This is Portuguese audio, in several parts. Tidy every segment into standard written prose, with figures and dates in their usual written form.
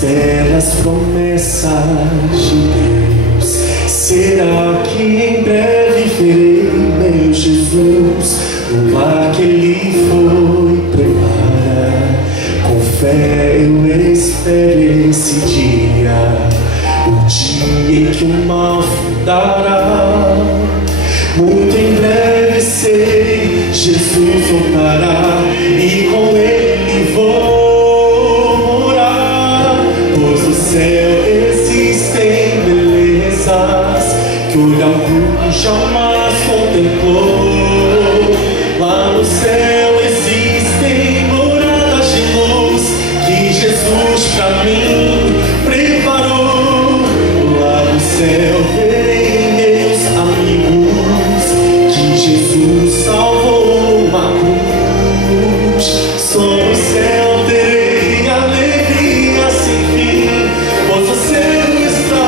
belas promessas de Deus. Será que em breve verei meu Jesus no lar que Ele foi preparar? Com fé eu espero esse dia, o dia em que o mal findará. Muito em breve sei, Jesus voltará e com Ele vou morar. Pois no céu existem belezas que olho algum jamais contemplou. Lá no céu existem moradas de luz que Jesus pra mim preparou. Lá no céu verei meus amigos que Jesus salvou uma cruz. Só no céu terei alegria sem fim, pois no céu está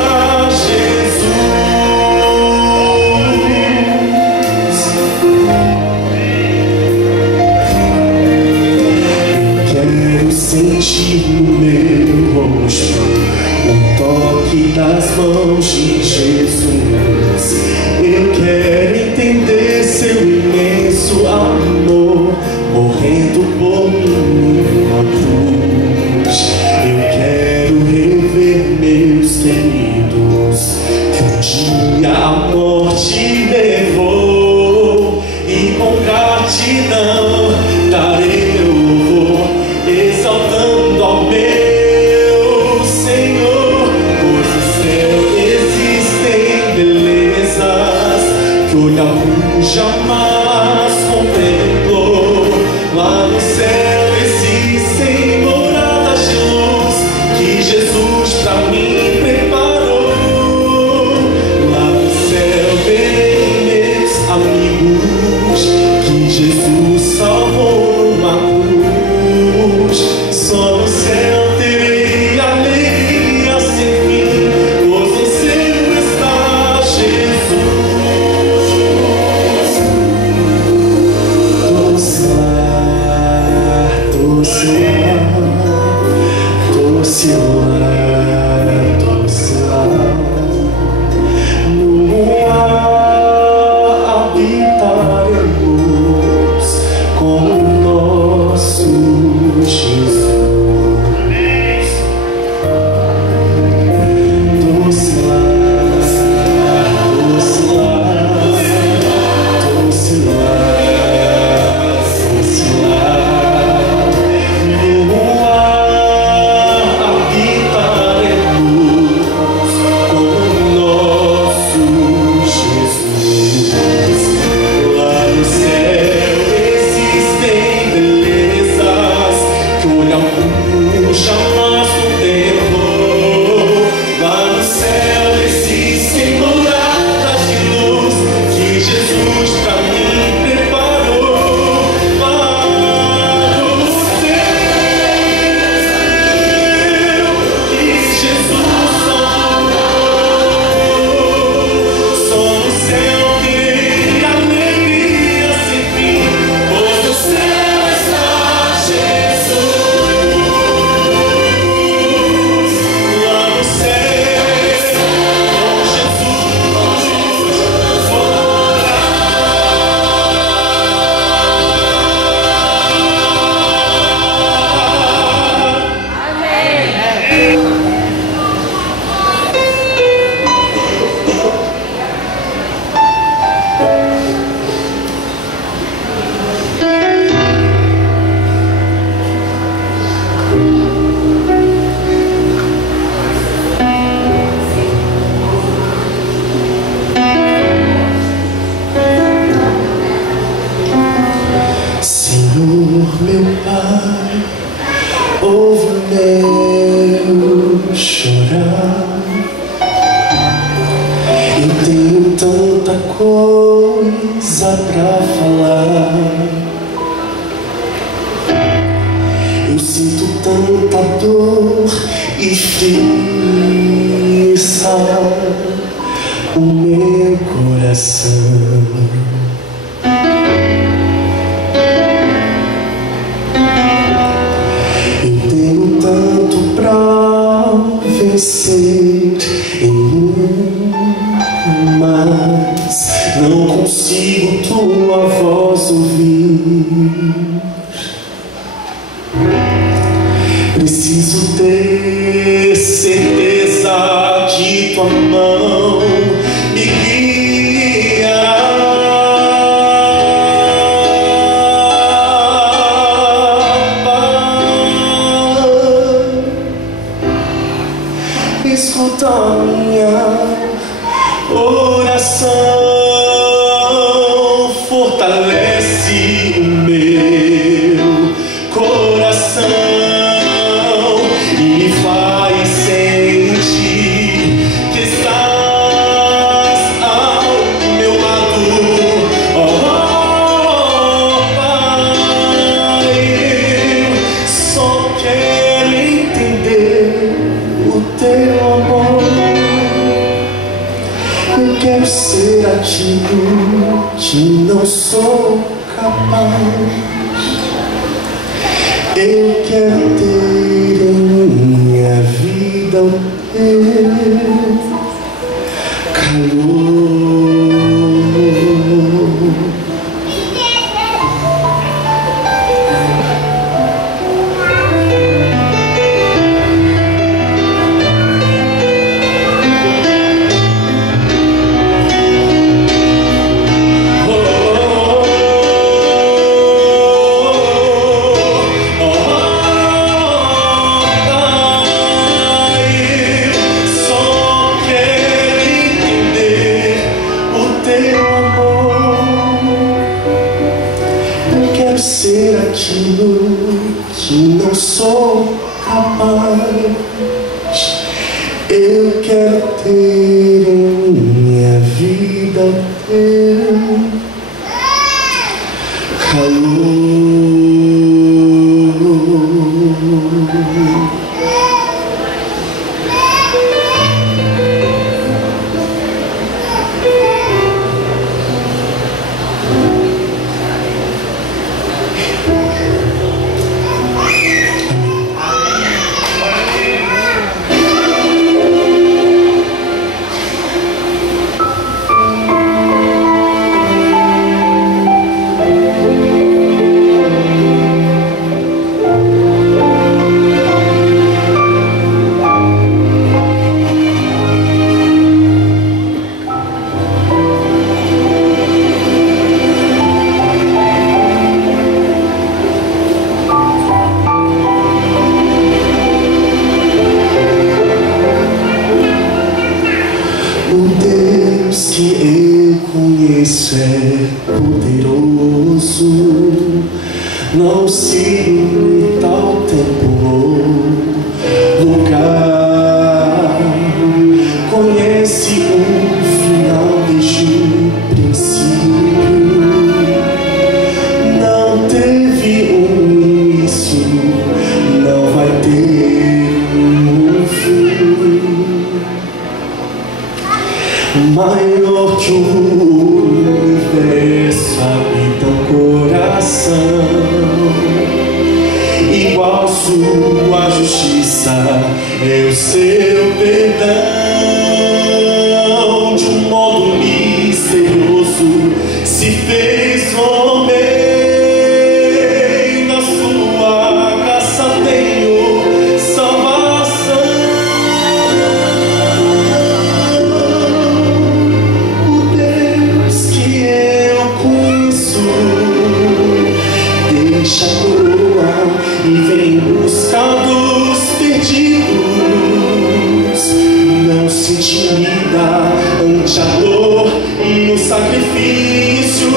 Jesus. Quero sentir no meu rosto o toque das mãos de Jesus. Eu quero entender seu imenso amor, morrendo por mim na cruz. Eu quero rever meus queridos que um dia a morte levou, e com gratidão darei meu louvor, exaltando ao meu Senhor. Pois no céu existem belezas que olho algum jamais contemplou. Lá no céu existem moradas de luz que Jesus pra mim preparou. Lá no céu verei meus amigos que Jesus salvou uma cruz. Só no céu terei alegria sem fim, pois no céu está Jesus. Doce lar, doce lar, doce lar, doce lar. No ar habitaremos com o nosso Jesus. Doce lar, doce lar, doce lar, doce lar. No ar habitaremos com o nosso Jesus. Lá no céu existem belezas que olho algum jamais contemplou. Lá no céu existem moradas de luz que Jesus pra mim preparou. Lá no céu que Jesus salvou. Só no céu terei alegria sem fim, pois no céu está Jesus. Lá no céu com Jesus morar. Senhor meu Pai, ouve o meu chorar. Eu tenho tanta coisa pra falar. Eu sinto tanta dor e frieza o meu coração. Eu tenho tanto pra reconhecer em mim, mas não consigo tua voz ouvir. Preciso ter certeza que tua mão me guiará. Escuta a minha oração, fortalece o meu coração e me faz sentir que estás ao meu lado. Oh, Pai, eu só quero entender o teu amor. Eu quero ser aquilo que não sou capaz. Eu quero ter em minha vida o teu calor. Ser aquilo que não sou capaz. Eu quero ter em minha vida o teu calor. Que eu conheço é poderoso, não se limita ao tempo ou lugar. Conhece o final desde o princípio, não teve um início, não vai ter um fim. Maior que o universo habita o coração, igual sua justiça é o seu perdão. De um modo misterioso se fez homem, na sua graça tenho salvação. Deixa a coroa e vem buscar dos perdidos. Não se intimida ante a dor e o sacrifício.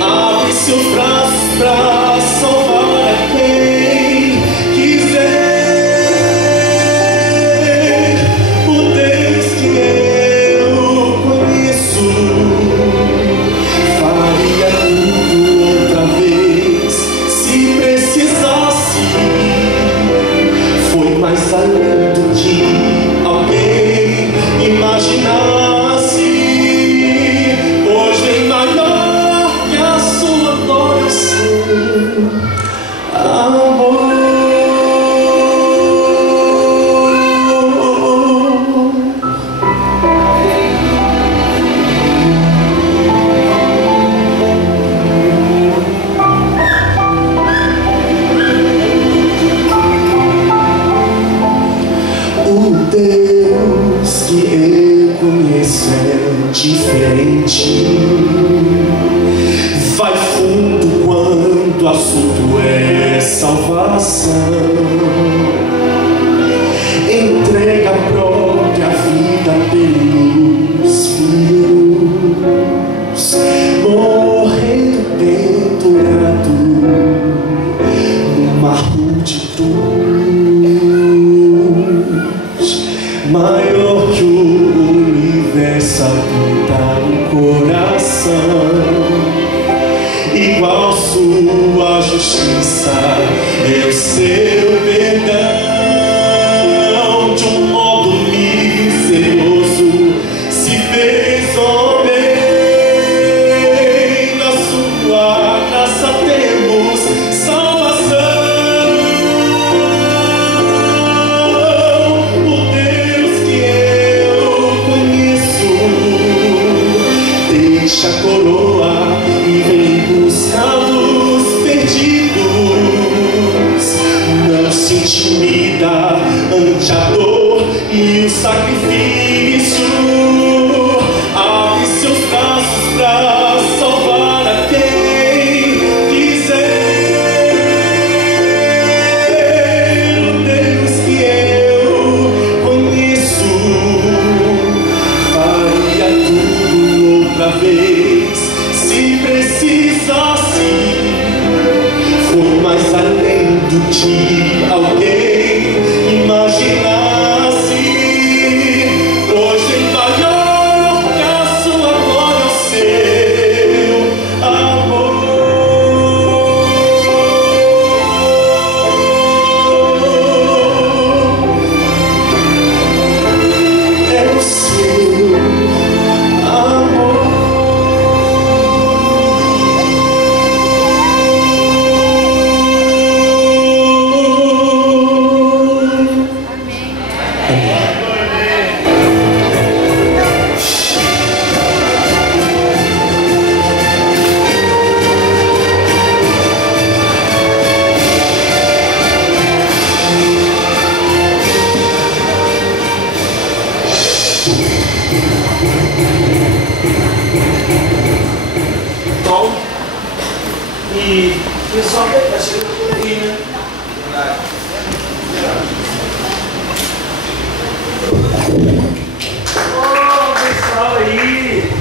Abre seus braços pra salvar a quem quiser. O Deus que eu conheço faria tudo outra vez se precisasse. Foi mais além do que alguém imaginasse, pois bem maior que a sua glória, seu amor. Deus que eu conheço é diferente. Vai fundo quando o assunto é salvação. Entrega a própria vida pelos filhos, morrendo pendurado numa rude cruz, maior que o universo habita no coração. Igual sua justiça é o seu perdão. De um modo misterioso se fez homem. Na sua graça temos salvação. O Deus que eu conheço deixa a coroa e vem buscar os perdidos. Não se intimida ante a dor e o sacrifício. Abre seus braços pra salvar a quem quiser. O Deus que eu conheço faria tudo outra vez se precisasse. For mais além do que alguém imaginasse. Hoje em maior que a sua glória, o seu amor. É o seu amor. Tom e o pessoal tá chegando aqui, né? Ô, pessoal aí!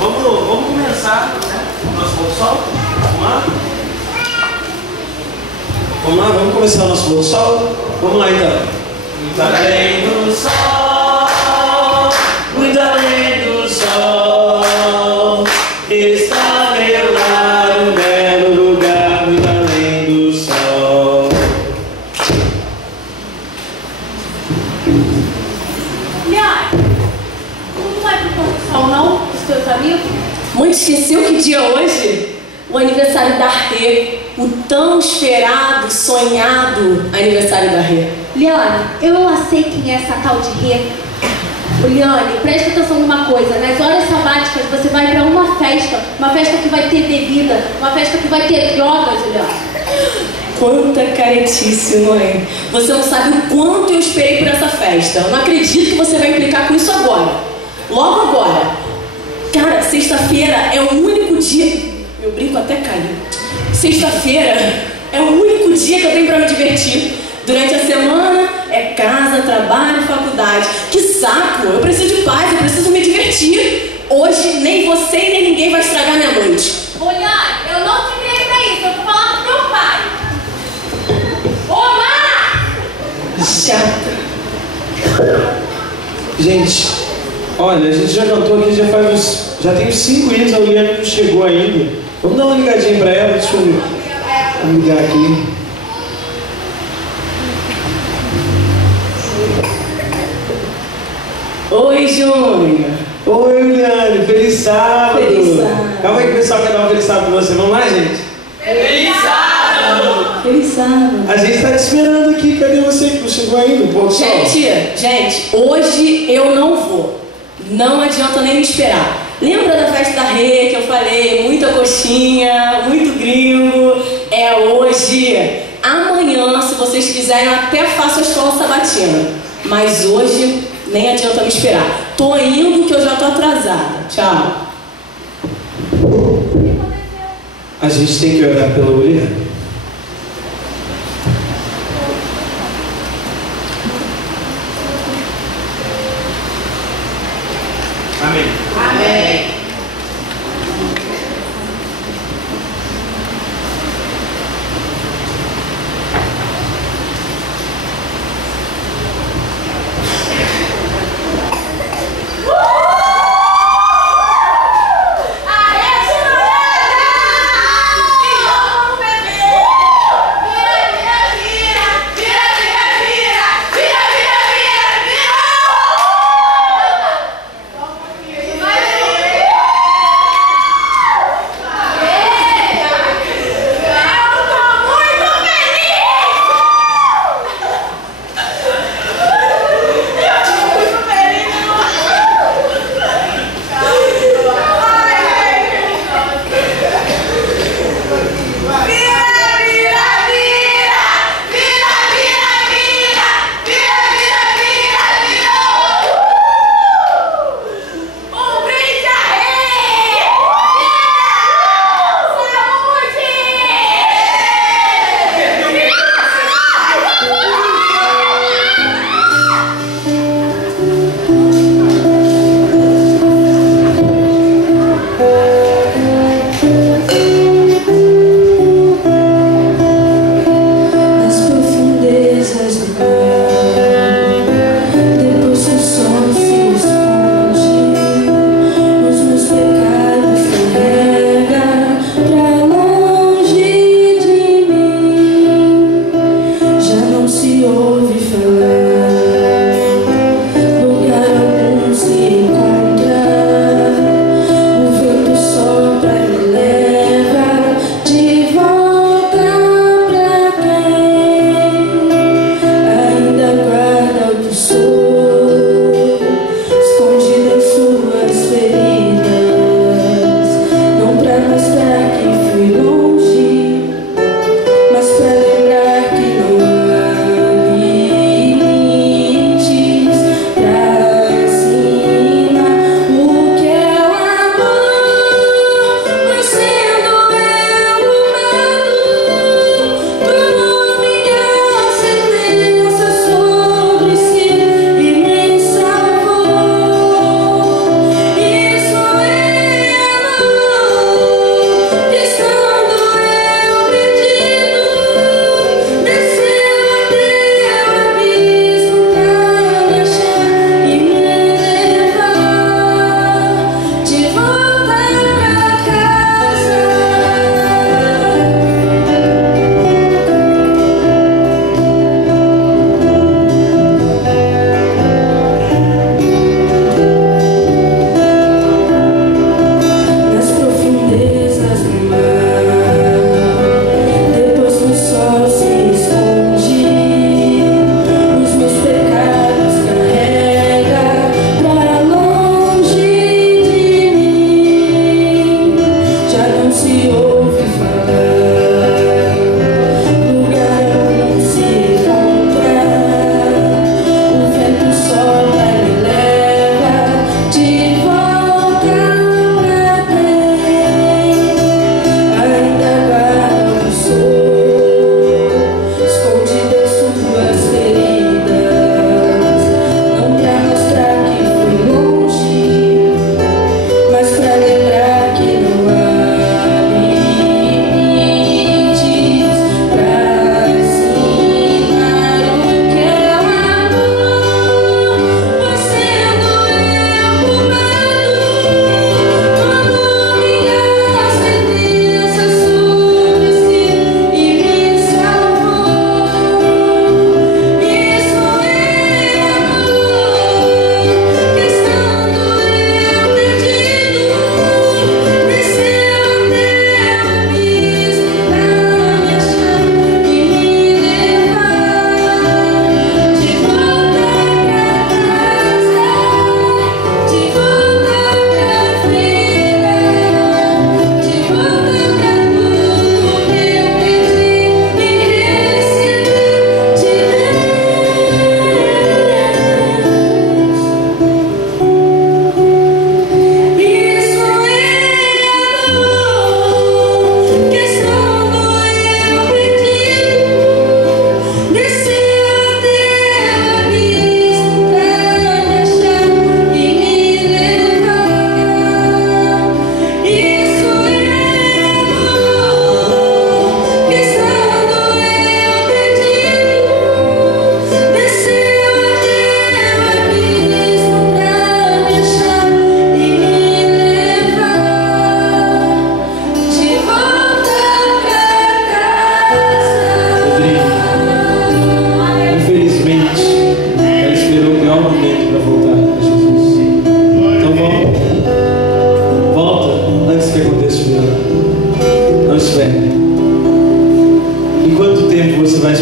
Vamos começar, né? Nosso pôr do sol? Vamos lá, vamos começar o nosso pôr do sol? Vamos lá então. Muito além do sol, muito além do sol, está meu lar, um belo lugar, muito além do sol. Liane, tu não vai pro pôr do sol não, com os teus amigos? Mãe, esqueceu que dia é hoje? O aniversário da Rê, o tão esperado, sonhado aniversário da Rê. Liane, eu não sei quem é essa tal de Rê. Ô, Liane, presta atenção numa coisa. Nas horas sabáticas você vai pra uma festa que vai ter bebida, uma festa que vai ter drogas, Liane. Quanta caretice, mãe. Você não sabe o quanto eu esperei por essa festa. Eu não acredito que você vai implicar com isso agora. Logo agora. Cara, sexta-feira é o único dia... Meu brinco até caiu. Sexta-feira é o único dia que eu tenho pra me divertir. Durante a semana é casa, trabalho, faculdade. Que saco! Eu preciso de paz, eu preciso me divertir. Hoje nem você e nem ninguém vai estragar minha noite. Ô, Liane, eu não te criei pra isso. Eu tô falando com teu pai. Ô, Mara! Chata. Gente, olha, a gente já cantou aqui, já tem uns 5 anos, a Liane não chegou ainda. Vamos dar uma ligadinha pra ela, deixa eu ligar aqui. Oi, Júnior. Oi, Liane, feliz sábado. Feliz sábado. Calma aí que o pessoal quer dar um feliz sábado pra você. Vamos lá, gente? Feliz sábado! Feliz sábado. A gente tá te esperando aqui, cadê você que não chegou ainda? Um pouco Gente, hoje eu não vou. Não adianta nem me esperar. Lembra da festa da Rê que eu falei? Muita coxinha, muito gringo. É hoje. Amanhã, se vocês quiserem, eu até faço a escola sabatina. Mas hoje, nem adianta me esperar. Tô indo que eu já tô atrasada. Tchau. A gente tem que orar pelo William. Amém. Amém.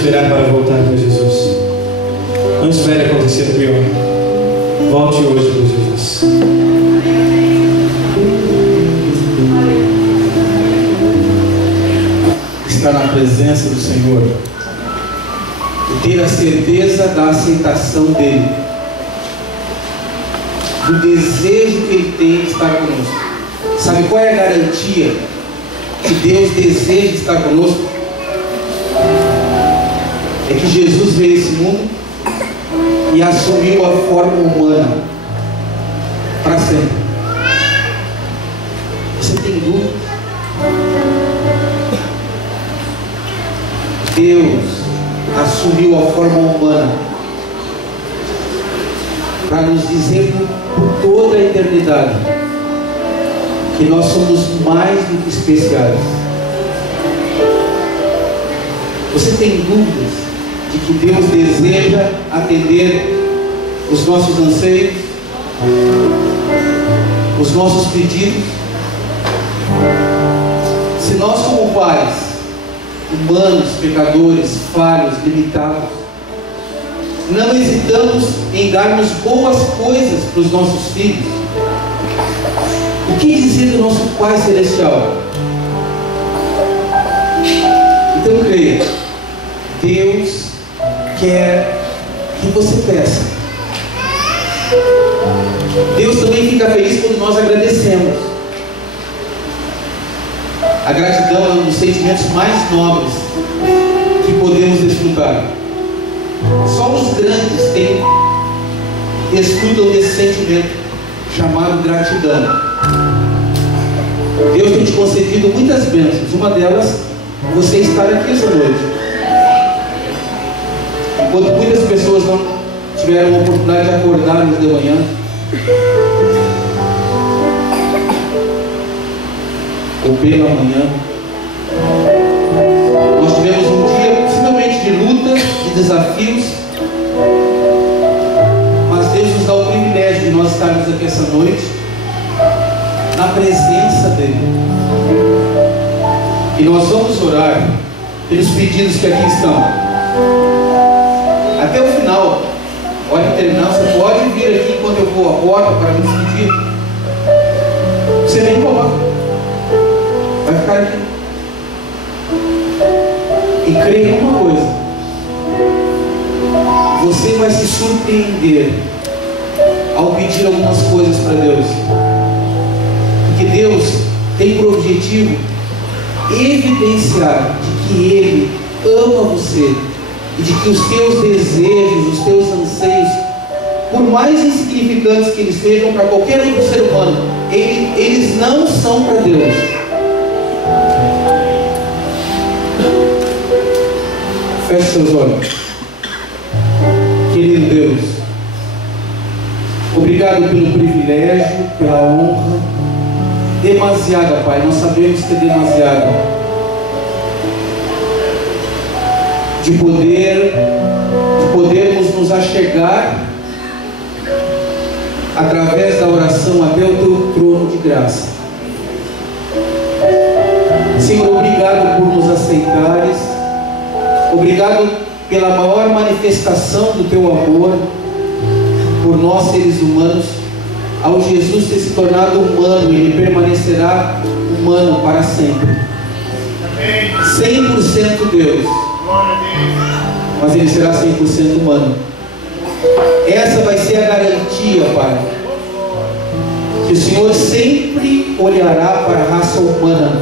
esperar para voltar para Jesus. Não espere acontecer o pior. Volte hoje para Jesus. Estar na presença do Senhor e ter a certeza da aceitação dEle, do desejo que Ele tem de estar conosco. Sabe qual é a garantia que Deus deseja estar conosco? É que Jesus veio a esse mundo e assumiu a forma humana para sempre. Você tem dúvida? Deus assumiu a forma humana para nos dizer por toda a eternidade que nós somos mais do que especiais. Você tem dúvidas de que Deus deseja atender os nossos anseios, os nossos pedidos? Se nós, como pais, humanos, pecadores, falhos, limitados, não hesitamos em darmos boas coisas para os nossos filhos, o que dizer do nosso Pai Celestial? Então creia, Deus quer que você peça. Deus também fica feliz quando nós agradecemos. A gratidão é um dos sentimentos mais nobres que podemos desfrutar. Só os grandes desfrutam desse sentimento chamado gratidão. Deus tem te concedido muitas bênçãos. Uma delas, você estar aqui essa noite. Enquanto muitas pessoas não tiveram a oportunidade de acordar hoje de manhã, ou pela manhã, nós tivemos um dia possivelmente de luta, de desafios, mas Deus nos dá o privilégio de nós estarmos aqui essa noite na presença dEle. E nós vamos orar pelos pedidos que aqui estão até o final. Pode terminar, você pode vir aqui enquanto eu vou à porta para me despedir. Você nem coloca, vai ficar aqui. E creia em uma coisa: você vai se surpreender ao pedir algumas coisas para Deus, porque Deus tem por objetivo evidenciar de que Ele ama você e de que os teus desejos, os teus anseios, por mais insignificantes que eles sejam para qualquer outro ser humano, eles não são para Deus. Feche seus olhos. Querido Deus, obrigado pelo privilégio, pela honra, demasiada, Pai, nós sabemos que é demasiado, de podermos nos achegar através da oração até o Teu trono de graça. Senhor, obrigado por nos aceitares, obrigado pela maior manifestação do Teu amor por nós seres humanos, ao Jesus ter se tornado humano, Ele permanecerá humano para sempre. 100% Deus, mas Ele será 100% humano. Essa vai ser a garantia, Pai, que o Senhor sempre olhará para a raça humana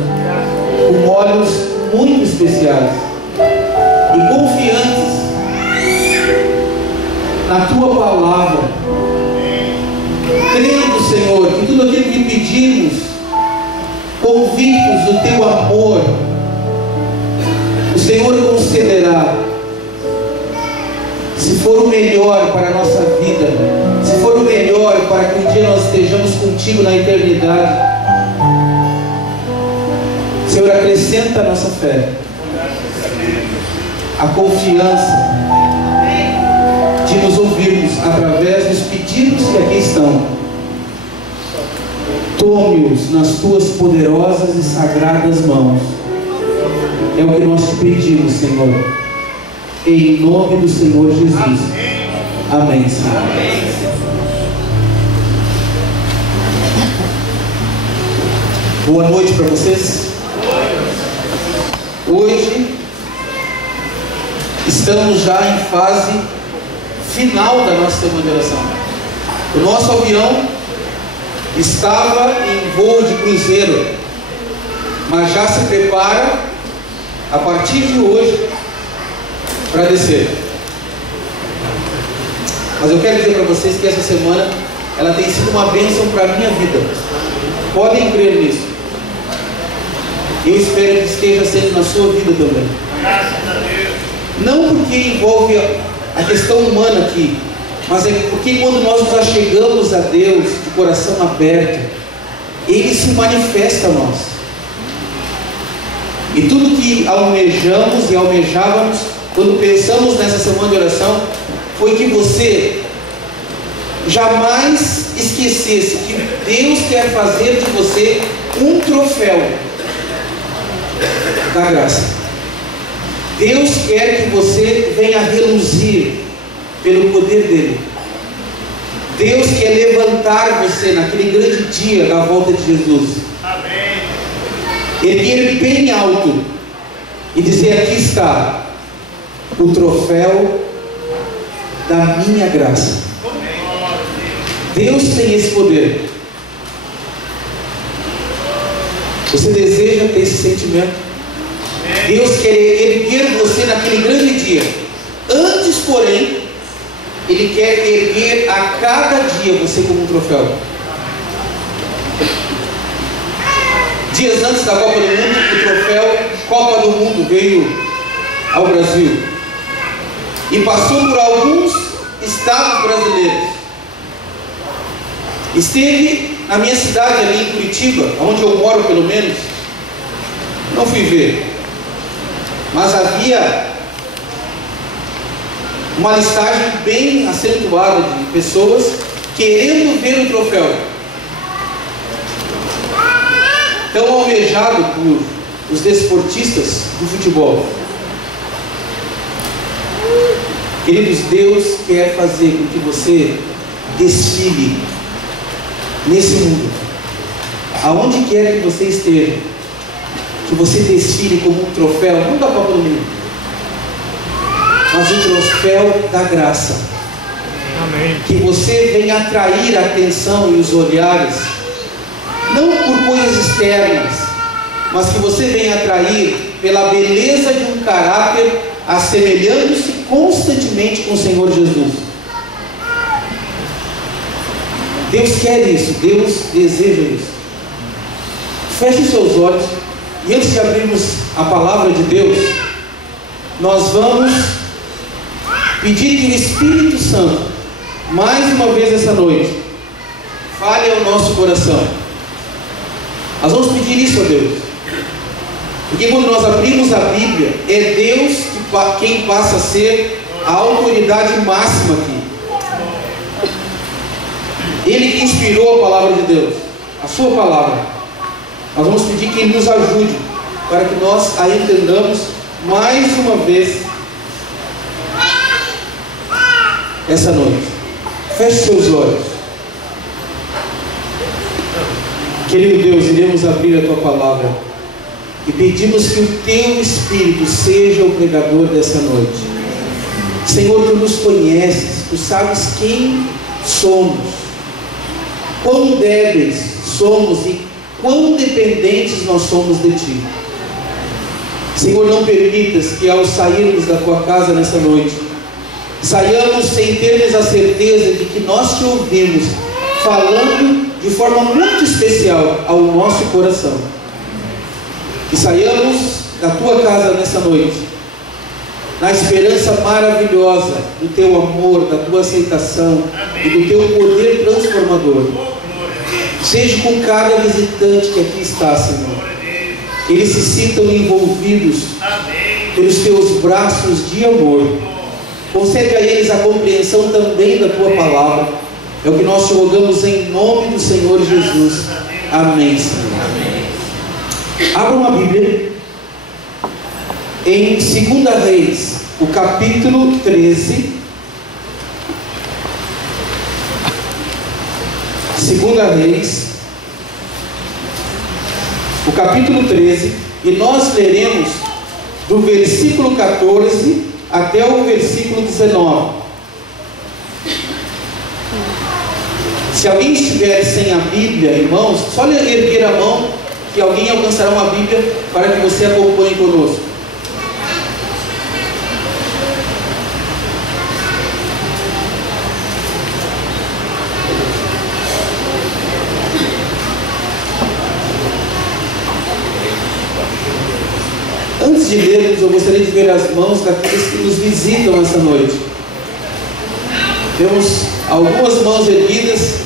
com olhos muito especiais e confiantes na Tua palavra, crendo, Senhor, que tudo aquilo que pedimos, convictos do Teu amor, o Senhor concederá. Se for o melhor para a nossa vida, se for o melhor para que um dia nós estejamos contigo na eternidade, Senhor, acrescenta a nossa fé, a confiança de nos ouvirmos através dos pedidos que aqui estão. Tome-os nas Tuas poderosas e sagradas mãos. É o que nós te pedimos, Senhor, em nome do Senhor Jesus. Amém, Senhor. Boa noite para vocês. Hoje estamos já em fase final da nossa semana de oração. O nosso avião estava em voo de cruzeiro, mas já se prepara a partir de hoje para descer. Mas eu quero dizer para vocês que essa semana ela tem sido uma bênção para a minha vida. Podem crer nisso. Eu espero que esteja sendo na sua vida também. Graças a Deus. Não porque envolve a questão humana aqui, mas é porque quando nós nos achegamos a Deus de coração aberto, Ele se manifesta a nós. E tudo que almejamos e almejávamos, quando pensamos nessa semana de oração, foi que você jamais esquecesse que Deus quer fazer de você um troféu da graça. Deus quer que você venha reluzir pelo poder dele. Deus quer levantar você naquele grande dia da volta de Jesus. Amém. Erguer bem alto e dizer: aqui está o troféu da minha graça. Deus tem esse poder. Você deseja ter esse sentimento? Deus quer erguer você naquele grande dia. Antes, porém, Ele quer erguer a cada dia você como um troféu. Dias antes da Copa do Mundo, o troféu Copa do Mundo veio ao Brasil e passou por alguns estados brasileiros. Esteve na minha cidade ali em Curitiba, onde eu moro pelo menos. Não fui ver, mas havia uma listagem bem acentuada de pessoas querendo ver o troféu, tão almejado por os desportistas do futebol. Queridos, Deus quer fazer com que você desfile nesse mundo, aonde quer que você esteja, que você desfile como um troféu, não da Copa do Mundo, mas o troféu da graça. Amém. Que você venha atrair a atenção e os olhares, não por coisas externas, mas que você venha atrair pela beleza de um caráter, assemelhando-se constantemente com o Senhor Jesus. Deus quer isso, Deus deseja isso. Feche seus olhos e antes de abrirmos a palavra de Deus, nós vamos pedir que o Espírito Santo, mais uma vez essa noite, fale ao nosso coração. Nós vamos pedir isso a Deus, porque quando nós abrimos a Bíblia, é Deus quem passa a ser a autoridade máxima aqui. Ele que inspirou a palavra de Deus, a sua palavra. Nós vamos pedir que Ele nos ajude para que nós a entendamos mais uma vez essa noite. Feche seus olhos. Querido Deus, iremos abrir a Tua palavra e pedimos que o Teu Espírito seja o pregador dessa noite. Senhor, Tu nos conheces, Tu sabes quem somos, quão débeis somos e quão dependentes nós somos de Ti. Senhor, não permitas que ao sairmos da Tua casa nessa noite, saiamos sem termos a certeza de que nós Te ouvimos falando de forma muito especial ao nosso coração. Que saiamos da Tua casa nessa noite na esperança maravilhosa do Teu amor, da Tua aceitação e do Teu poder transformador. Seja com cada visitante que aqui está, Senhor. Eles se sintam envolvidos pelos Teus braços de amor. Concede a eles a compreensão também da Tua palavra. É o que nós te rogamos em nome do Senhor Jesus. Amém, Senhor. Abra uma Bíblia em 2 Reis, o capítulo 13, 2 Reis, o capítulo 13, e nós leremos do versículo 14 até o versículo 19. Se alguém estiver sem a Bíblia, irmãos, só erguer a mão que alguém alcançará uma Bíblia para que você acompanhe conosco. Antes de lermos, eu gostaria de ver as mãos daqueles que nos visitam essa noite. Temos algumas mãos erguidas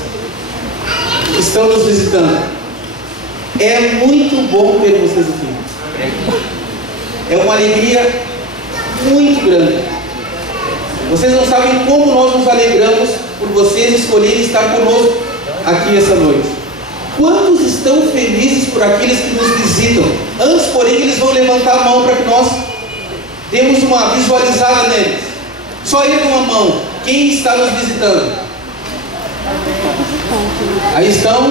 que estão nos visitando. É muito bom ter vocês aqui. É uma alegria muito grande. Vocês não sabem como nós nos alegramos por vocês escolherem estar conosco aqui essa noite. Quantos estão felizes por aqueles que nos visitam? Antes, porém, eles vão levantar a mão para que nós demos uma visualizada neles. Só ergam a mão. Quem está nos visitando? Aí estão.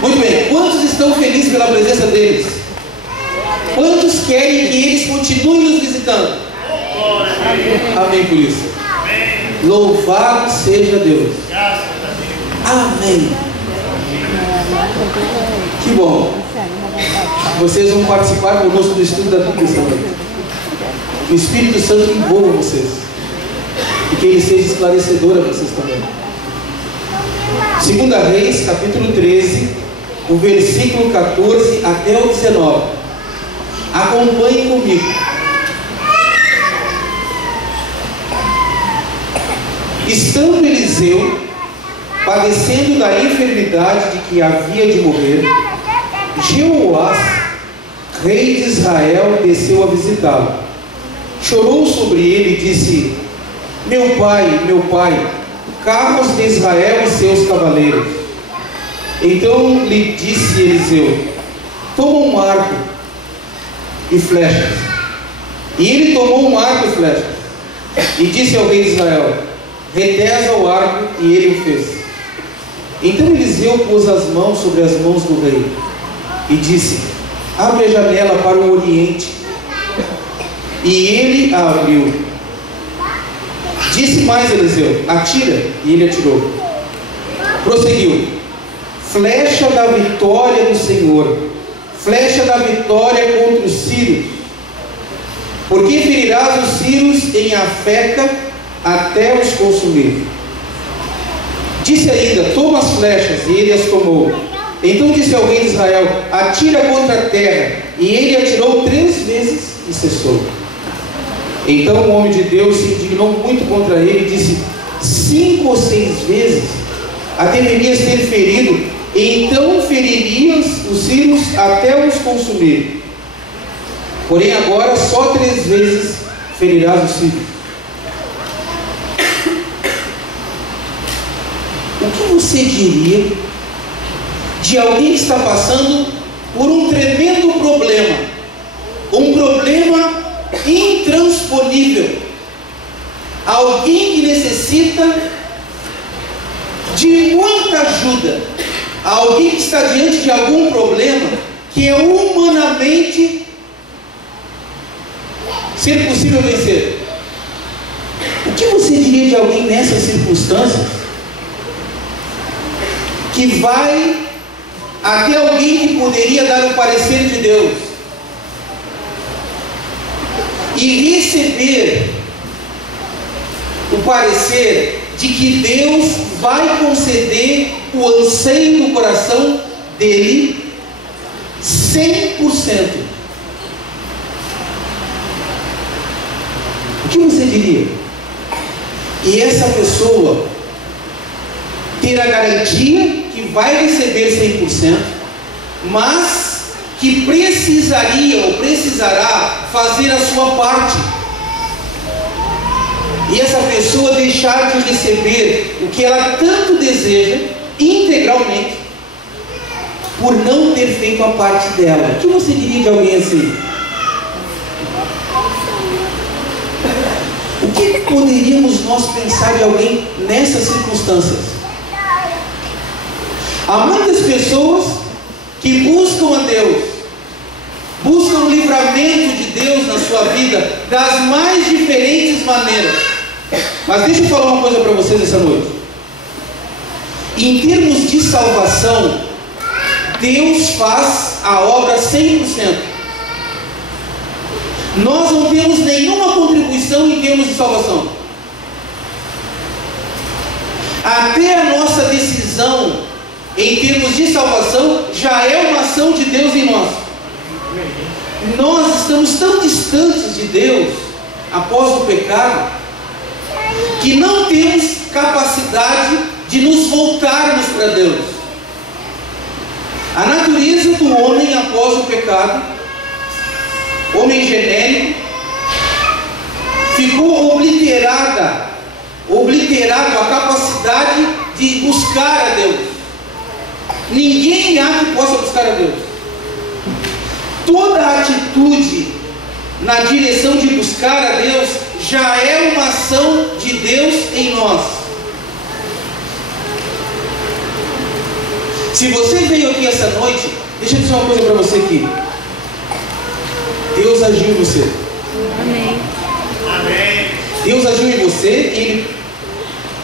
Muito bem. Quantos estão felizes pela presença deles? Quantos querem que eles continuem nos visitando? Amém por isso. Louvado seja Deus. Amém. Que bom. Vocês vão participar conosco do estudo da Bíblia esta noite. Que o Espírito Santo envolva vocês e que ele seja esclarecedor a vocês também. 2 Reis, capítulo 13, o versículo 14 até o 19. Acompanhe comigo. Estando Eliseu padecendo da enfermidade de que havia de morrer, Jeoás, rei de Israel, desceu a visitá-lo. Chorou sobre ele e disse: meu pai, carros de Israel e seus cavaleiros. Então lhe disse Eliseu: toma um arco e flechas. E ele tomou um arco e flechas e disse ao rei de Israel: retesa o arco, e ele o fez. Então Eliseu pôs as mãos sobre as mãos do rei e disse: abre a janela para o oriente. E ele a abriu. Disse mais Eliseu: atira, e ele atirou. Prosseguiu: flecha da vitória do Senhor, flecha da vitória contra os sírios. Porque ferirás os sírios em Afeca até os consumir. Disse ainda: toma as flechas, e ele as tomou. Então disse ao rei de Israel: atira contra a terra, e ele atirou 3 vezes e cessou. Então o homem de Deus se indignou muito contra ele e disse: 5 ou 6 vezes a deverias ter ferido, e então feririas os sírios até os consumir. Porém agora só 3 vezes ferirás os sírios. O que você diria de alguém que está passando por um tremendo problema? Um problema intransponível. Alguém que necessita de muita ajuda. Alguém que está diante de algum problema que é humanamente ser possível vencer. O que você diria de alguém nessas circunstâncias, que vai até alguém que poderia dar o parecer de Deus e receber o parecer de que Deus vai conceder o anseio do coração dele 100%? O que você diria? E essa pessoa ter a garantia que vai receber 100%, mas que precisaria ou precisará fazer a sua parte. E essa pessoa deixar de receber o que ela tanto deseja integralmente por não ter feito a parte dela. O que você diria de alguém assim? poderíamos nós pensar de alguém nessas circunstâncias? Há muitas pessoas que buscam a Deus, buscam o livramento de Deus na sua vida das mais diferentes maneiras. Mas deixa eu falar uma coisa para vocês essa noite. Em termos de salvação, Deus faz a obra 100%. Nós não temos nenhuma contribuição em termos de salvação. Até a nossa decisão em termos de salvação já é uma ação de Deus em nós. Nós estamos tão distantes de Deus após o pecado que não temos capacidade de nos voltarmos para Deus. A natureza do homem após o pecado, homem genérico, ficou obliterado a capacidade de buscar a Deus. Ninguém há que possa buscar a Deus. Toda atitude na direção de buscar a Deus já é uma ação de Deus em nós. Se você veio aqui essa noite, deixa eu dizer uma coisa para você aqui. Deus agiu em você. Amém. Amém. Deus agiu em você e Ele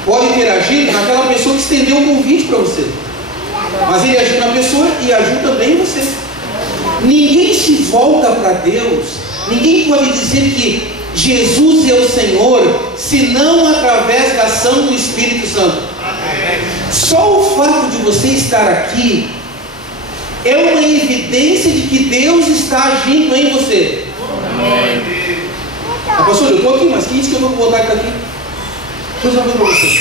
pode ter agido naquela pessoa que estendeu o convite para você. Mas Ele agiu na pessoa e agiu também em você. Ninguém se volta para Deus, ninguém pode dizer que Jesus é o Senhor, senão através da ação do Espírito Santo. Só o fato de você estar aqui é uma evidência de que Deus está agindo em você. Pastor, eu estou aqui, mas quem disse que eu vou voltar aqui? Deixa eu dizer uma coisa para você.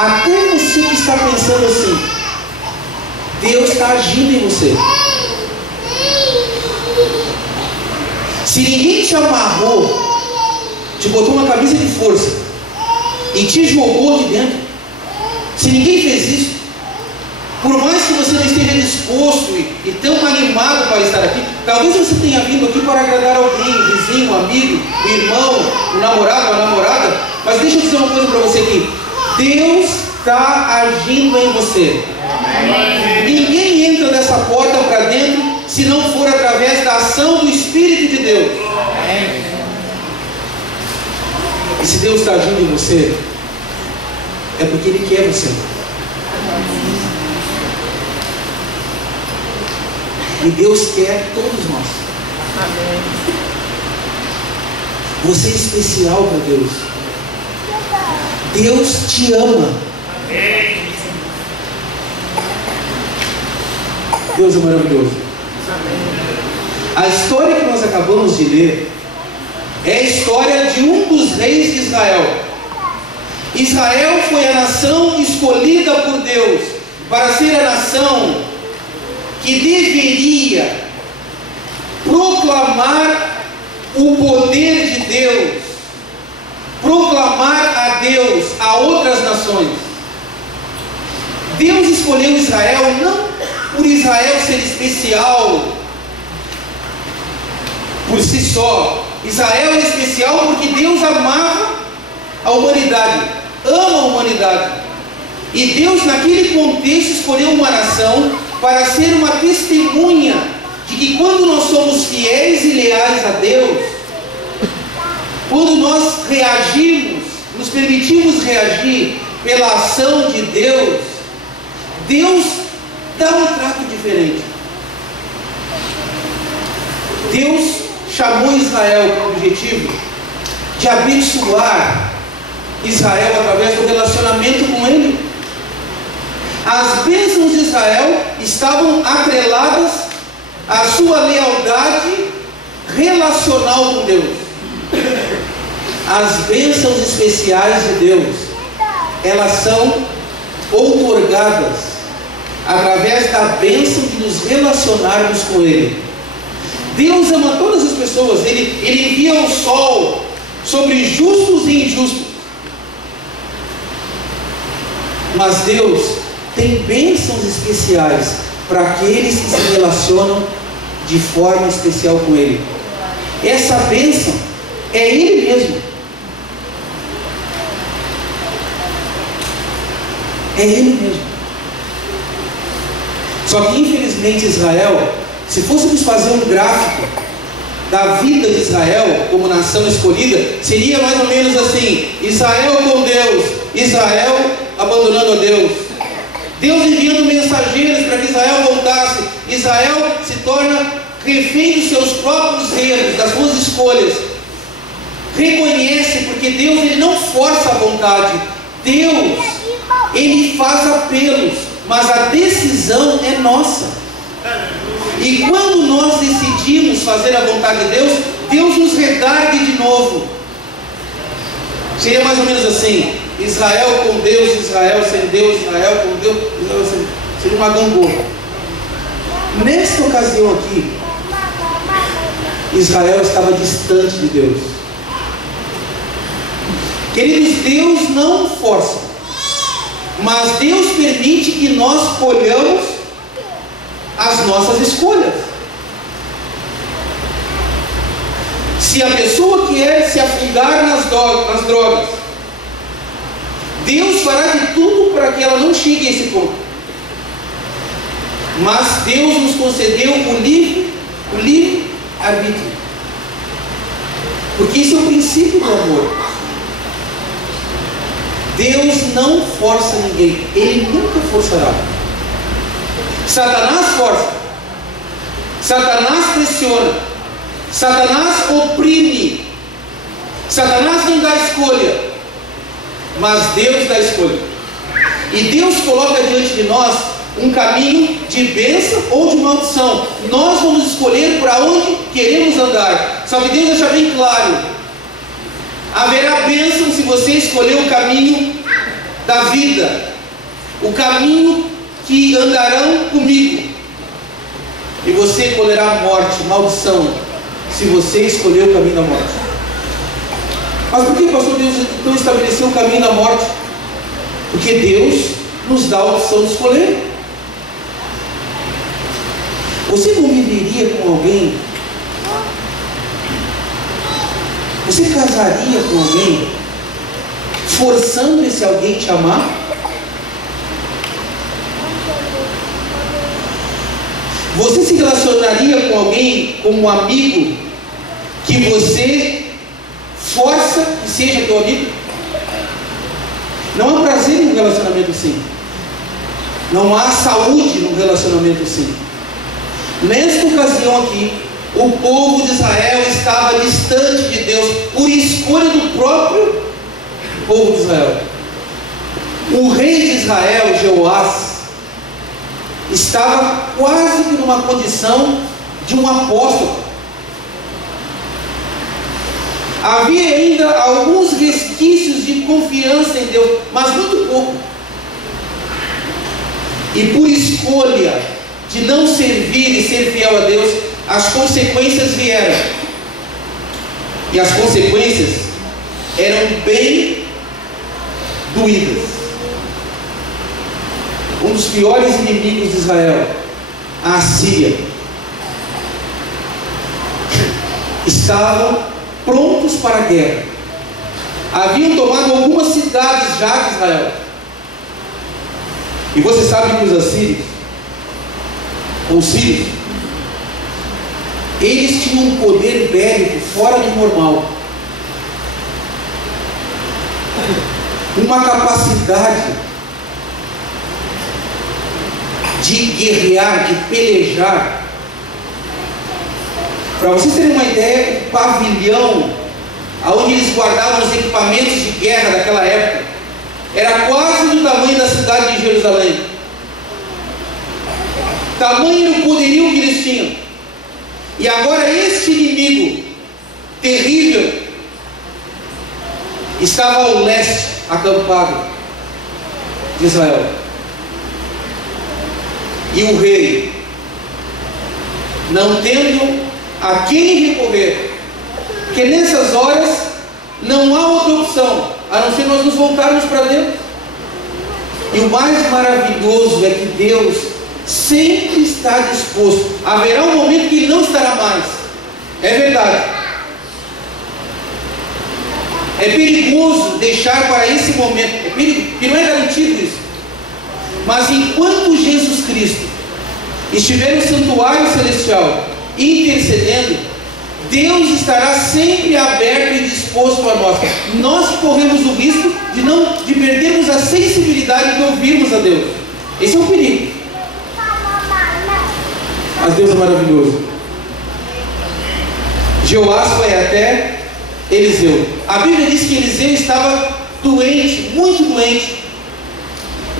Até você que está pensando assim, Deus está agindo em você. Se ninguém te amarrou, te botou uma camisa de força e te jogou de dentro, se ninguém fez isso, por mais que você não esteja disposto e tão animado para estar aqui, talvez você tenha vindo aqui para agradar alguém, um vizinho, um amigo, um irmão, um namorado, uma namorada, mas deixa eu dizer uma coisa para você aqui: Deus está agindo em você. Amém. Ninguém entra dessa porta para dentro se não for através da ação do Espírito de Deus. Amém. E se Deus está agindo em você, é porque Ele quer você. E Deus quer todos nós. Amém. Você é especial para Deus. Deus te ama. Amém. Deus é maravilhoso. A história que nós acabamos de ler é a história de um dos reis de Israel. Israel foi a nação escolhida por Deus para ser a nação que deveria proclamar o poder de Deus, proclamar a Deus a outras nações. Deus escolheu Israel não por Israel ser especial por si só. Israel é especial porque Deus amava a humanidade, ama a humanidade. E Deus, naquele contexto, escolheu uma nação para ser uma testemunha de que quando nós somos fiéis e leais a Deus, quando nós reagimos, nos permitimos reagir pela ação de Deus, Deus dá um trato diferente. Deus chamou Israel com o objetivo de abençoar Israel através do relacionamento com Ele. As bênçãos de Israel estavam atreladas à sua lealdade relacional com Deus. As bênçãos especiais de Deus, elas são outorgadas através da bênção de nos relacionarmos com Ele. Deus ama todas as pessoas. Ele envia o sol sobre justos e injustos. Mas Deus tem bênçãos especiais para aqueles que se relacionam de forma especial com Ele. Essa bênção é Ele mesmo. É Ele mesmo. Só que infelizmente Israel, se fôssemos fazer um gráfico da vida de Israel como nação escolhida, seria mais ou menos assim: Israel com Deus, Israel abandonando a Deus, Deus enviando mensageiros para que Israel voltasse, Israel se torna refém dos seus próprios erros, das suas escolhas. Reconhece, porque Deus ele não força a vontade, Deus ele faz apelos, mas a decisão é nossa. E quando nós decidimos fazer a vontade de Deus, Deus nos redargue de novo. Seria mais ou menos assim: Israel com Deus, Israel sem Deus, Israel com Deus, Israel sem Deus. Seria uma gangorra. Nesta ocasião aqui, Israel estava distante de Deus. Queridos, Deus não força, mas Deus permite que nós colhamos as nossas escolhas. Se a pessoa quer se afundar nas drogas, Deus fará de tudo para que ela não chegue a esse ponto. Mas Deus nos concedeu o livre arbítrio, porque isso é o princípio do amor. Deus não força ninguém, Ele nunca forçará. Satanás força, Satanás pressiona, Satanás oprime, Satanás não dá escolha, mas Deus dá escolha. E Deus coloca diante de nós um caminho de bênção ou de maldição. Nós vamos escolher para onde queremos andar. Só que Deus deixa bem claro: haverá bênção se você escolher o caminho da vida, o caminho que andarão comigo, e você colherá morte, maldição, se você escolher o caminho da morte. Mas por que, pastor, Deus então estabeleceu o caminho da morte? Porque Deus nos dá a opção de escolher. Você conviveria com alguém? Você casaria com alguém forçando esse alguém te amar? Você se relacionaria com alguém como um amigo que você força que seja teu amigo? Não há prazer num relacionamento assim. Não há saúde num relacionamento assim. Nesta ocasião aqui, o povo de Israel estava distante de Deus por escolha do próprio povo de Israel. O rei de Israel, Jeoás, estava quase que numa condição de um apóstolo. Havia ainda alguns resquícios de confiança em Deus, mas muito pouco. E por escolha de não servir e ser fiel a Deus, as consequências vieram. E as consequências eram bem doídas. Um dos piores inimigos de Israel, a Assíria, estavam prontos para a guerra. Haviam tomado algumas cidades já de Israel. E você sabe que os assírios, ou sírios, eles tinham um poder bélico fora do normal, uma capacidade de guerrear, de pelejar. Para vocês terem uma ideia, o pavilhão onde eles guardavam os equipamentos de guerra daquela época era quase do tamanho da cidade de Jerusalém. Tamanho era o poderio que eles tinham. E agora este inimigo terrível estava ao leste, acampado de Israel. E o rei, não tendo a quem recorrer, porque nessas horas não há outra opção a não ser nós nos voltarmos para Deus. E o mais maravilhoso é que Deus sempre está disposto. Haverá um momento que Ele não estará mais. É verdade. É perigoso deixar para esse momento. É perigo, que não é garantido isso. Mas enquanto Jesus Cristo estiver no santuário celestial intercedendo, Deus estará sempre aberto e disposto a nós. Nós corremos o risco de perdermos a sensibilidade de ouvirmos a Deus. Esse é o perigo. Mas Deus é maravilhoso. Jeoás foi até Eliseu. A Bíblia diz que Eliseu estava doente, muito doente.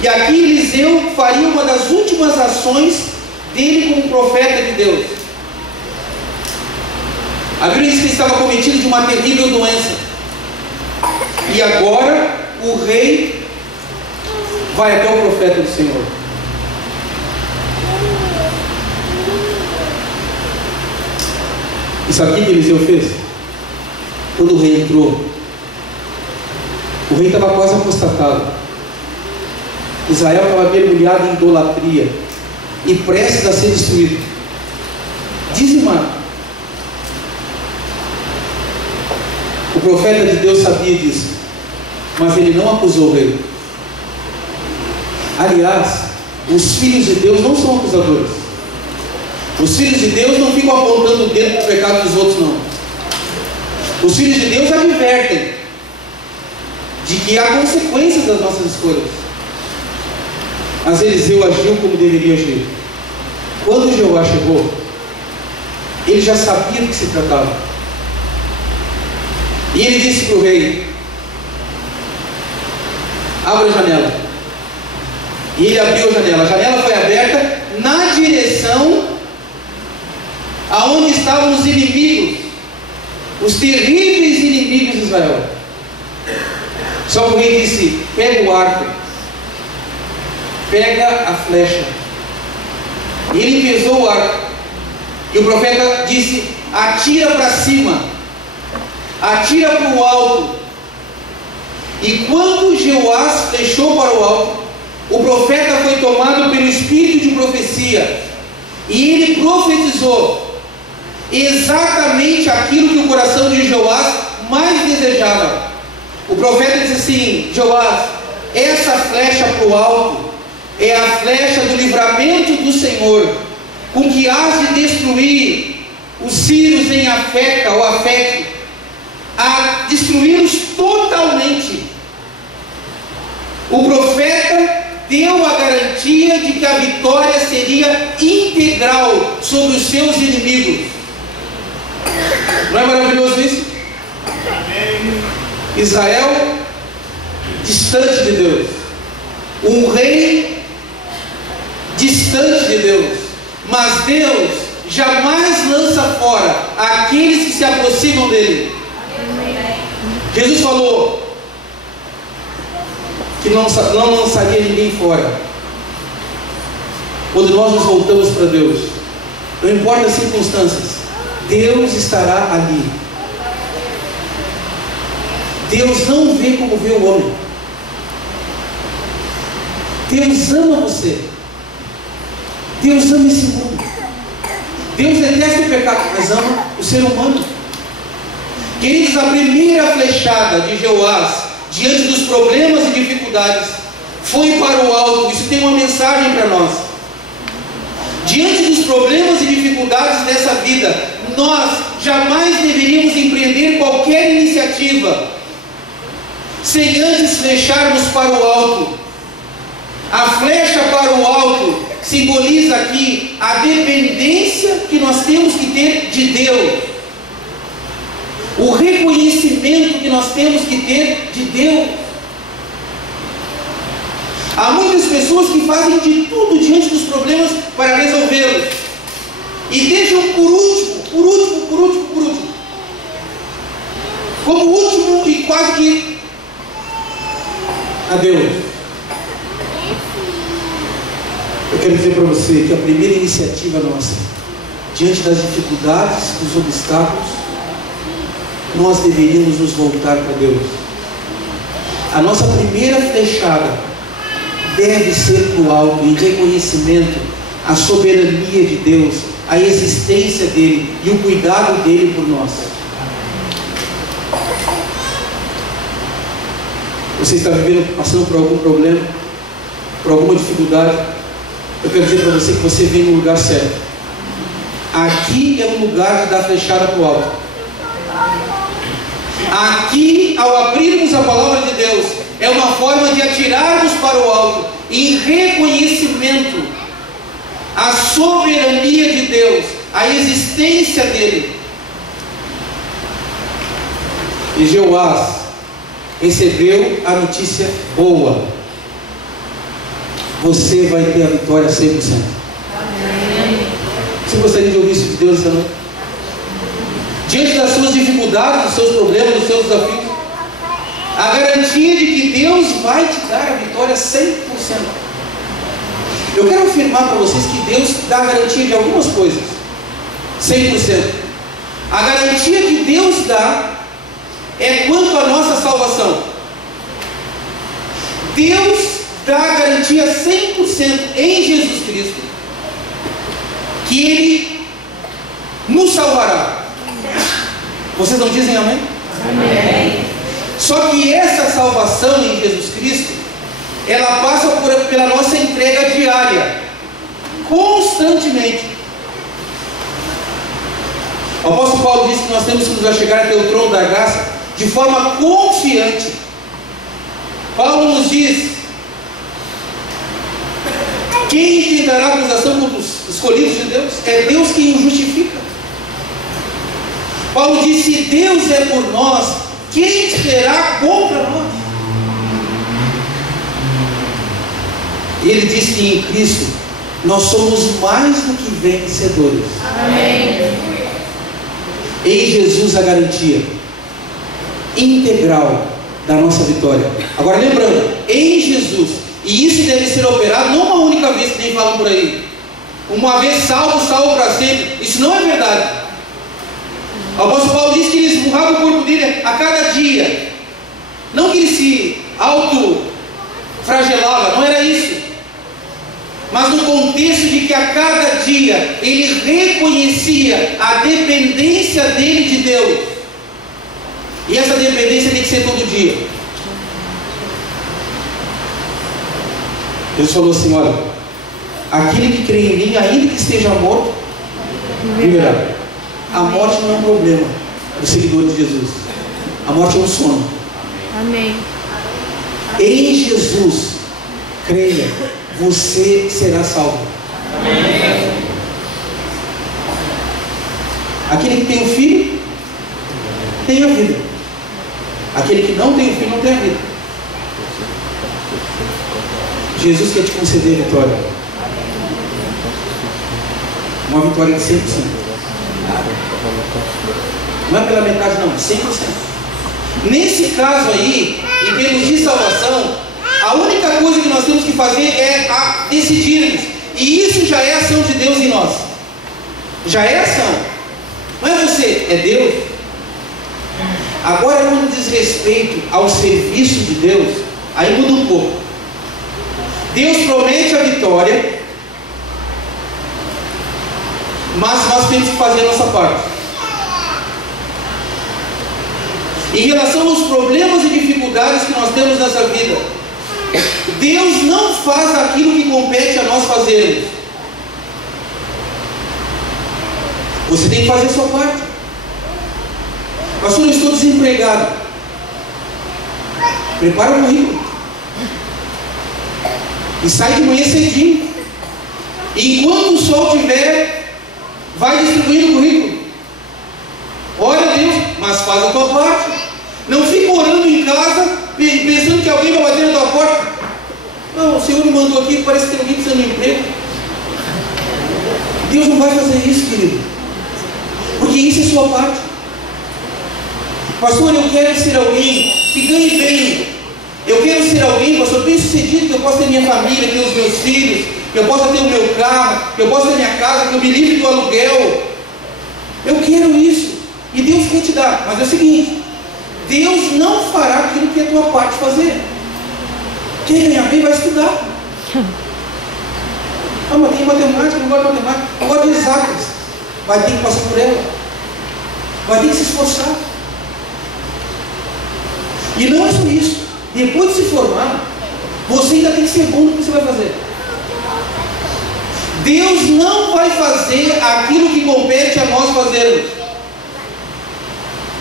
E aqui Eliseu faria uma das últimas ações dele como profeta de Deus. A Bíblia diz que ele estava cometido de uma terrível doença. E agora o rei vai até o profeta do Senhor. E sabe o que Eliseu fez? Quando o rei entrou, o rei estava quase apostatado. Israel estava mergulhado em idolatria e prestes a ser destruído, dizimado. O profeta de Deus sabia disso, mas ele não acusou o rei. Aliás, os filhos de Deus não são acusadores. Os filhos de Deus não ficam apontando o dedo para o pecado dos outros, não. Os filhos de Deus advertem de que há consequências das nossas escolhas. Mas Eliseu agiu como deveria agir. Quando Jeová chegou, ele já sabia do que se tratava. E ele disse para o rei: abra a janela. E ele abriu a janela. A janela foi aberta na direção aonde estavam os inimigos, os terríveis inimigos de Israel. Só que o rei disse: pega o arco, pega a flecha. E ele pesou o arco. E o profeta disse: atira para cima, atira para o alto. E quando Jeoás flechou para o alto, o profeta foi tomado pelo espírito de profecia, e ele profetizou exatamente aquilo que o coração de Jeoás mais desejava. O profeta disse assim: Jeoás, essa flecha para o alto é a flecha do livramento do Senhor, com que hás de destruir os sírios em Afeca ou Afeque, a destruí-los totalmente. O profeta deu a garantia de que a vitória seria integral sobre os seus inimigos. Não é maravilhoso isso? Israel distante de Deus, um rei distante de Deus, mas Deus jamais lança fora aqueles que se aproximam dele. Jesus falou que não lançaria ninguém fora. Quando nós nos voltamos para Deus, não importa as circunstâncias, Deus estará ali. Deus não vê como vê o homem. Deus ama você. Deus ama esse mundo. Deus detesta o pecado, mas ama o ser humano. Queridos, a primeira flechada de Jeoás diante dos problemas e dificuldades foi para o alto. Isso tem uma mensagem para nós. Diante dos problemas e dificuldades dessa vida, nós jamais deveríamos empreender qualquer iniciativa sem antes flecharmos para o alto. A flecha para o alto simboliza aqui a dependência que nós temos que ter de Deus, o reconhecimento que nós temos que ter de Deus. Há muitas pessoas que fazem de tudo diante dos problemas para resolvê-los e deixam por último, como último e quase que a Deus. Eu quero dizer para você que a primeira iniciativa nossa, diante das dificuldades, dos obstáculos, nós deveríamos nos voltar para Deus. A nossa primeira flechada deve ser para o alto, em reconhecimento à soberania de Deus, à existência dEle e o cuidado dEle por nós. Você está passando por algum problema? por alguma dificuldade, eu quero dizer para você que você vem no lugar certo. Aqui é um lugar de dar flechada para o alto. Aqui, ao abrirmos a palavra de Deus, é uma forma de atirarmos para o alto, em reconhecimento à soberania de Deus, à existência dele. E Jeoás recebeu a notícia boa: você vai ter a vitória 100%. Amém. Você gostaria de ouvir isso de Deus essa noite? Diante das suas dificuldades, dos seus problemas, dos seus desafios, a garantia de que Deus vai te dar a vitória 100%. Eu quero afirmar para vocês que Deus dá a garantia de algumas coisas 100%. A garantia que Deus dá é quanto à nossa salvação. Deus dá a garantia 100% em Jesus Cristo que Ele nos salvará. Vocês não dizem amém? Amém. Só que essa salvação em Jesus Cristo, ela passa pela nossa entrega diária, constantemente. O apóstolo Paulo disse que nós temos que nos achegar até o trono da graça de forma confiante. Paulo nos diz: quem tentará acusação contra os escolhidos de Deus? É Deus quem os justifica. Paulo diz: se Deus é por nós, quem será contra nós? E ele diz que em Cristo nós somos mais do que vencedores. Amém. Em Jesus a garantia integral da nossa vitória. Agora lembrando, em Jesus, e isso deve ser operado não uma única vez, que nem falam por aí, uma vez salvo, salvo para sempre. Isso não é verdade. O apóstolo Paulo diz que ele esmurrava o corpo dele a cada dia. Não que ele se auto-flagelava, não era isso. Mas no contexto de que a cada dia ele reconhecia a dependência dele de Deus. E essa dependência tem que ser todo dia. Deus falou assim: olha, aquele que crê em mim, ainda que esteja morto, viverá. A morte não é um problema do seguidor de Jesus. A morte é um sono. Amém. Em Jesus, creia, você será salvo. Amém. Aquele que tem um filho, tem a vida. Aquele que não tem um filho, não tem a vida. Jesus quer te conceder a vitória. Uma vitória de 100%. Não é pela metade, não, 100%. Nesse caso aí, em termos de salvação, a única coisa que nós temos que fazer é decidirmos. E isso já é ação de Deus em nós. Já é ação. Não é você, é Deus. Agora, quando diz respeito ao serviço de Deus, aí muda um pouco. Deus promete a vitória, mas nós temos que fazer a nossa parte. Em relação aos problemas e dificuldades que nós temos nessa vida, Deus não faz aquilo que compete a nós fazermos. Você tem que fazer a sua parte. Pastor, eu estou desempregado. Prepara o currículo e sai de manhã cedinho. Enquanto o sol estiver, vai distribuindo o currículo. Ora a Deus, mas faz a tua parte. Não fica orando em casa, pensando que alguém vai bater na tua porta. Não, o Senhor me mandou aqui, parece que tem alguém precisando de emprego. Deus não vai fazer isso, querido, porque isso é sua parte. Pastor, eu quero ser alguém que ganhe bem. Eu quero ser alguém, pastor, bem sucedido, que eu possa ter minha família, ter os meus filhos, que eu possa ter o meu carro, que eu possa ter minha casa, que eu me livre do aluguel. Eu quero isso. E Deus quer te dar. Mas é o seguinte: Deus não fará aquilo que é a tua parte fazer. Quem ganhar bem vai estudar. Ah, mas tem matemática, não gosto de matemática, não gosto de exatas. Vai ter que passar por ela. Vai ter que se esforçar. E não é só isso. Depois de se formar, Você ainda tem que ser bom no que você vai fazer. Deus não vai fazer aquilo que compete a nós fazermos.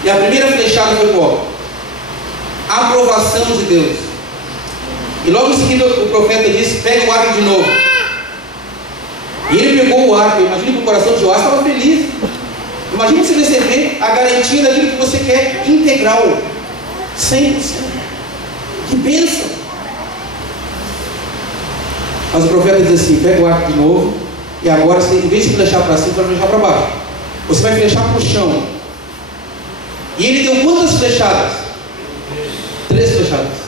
E a primeira flechada foi qual? A aprovação de Deus. E logo em seguida o profeta disse: pega o arco de novo. E ele pegou o arco. Imagina que o coração de Joás estava feliz. Imagina você receber a garantia daquilo que você quer integral, 100%. Que bênção! Mas o profeta diz assim: pega o arco de novo, e agora você, em vez de flechar para cima, você vai flechar para baixo. Você vai flechar para o chão. E ele deu quantas flechadas? 3 flechadas.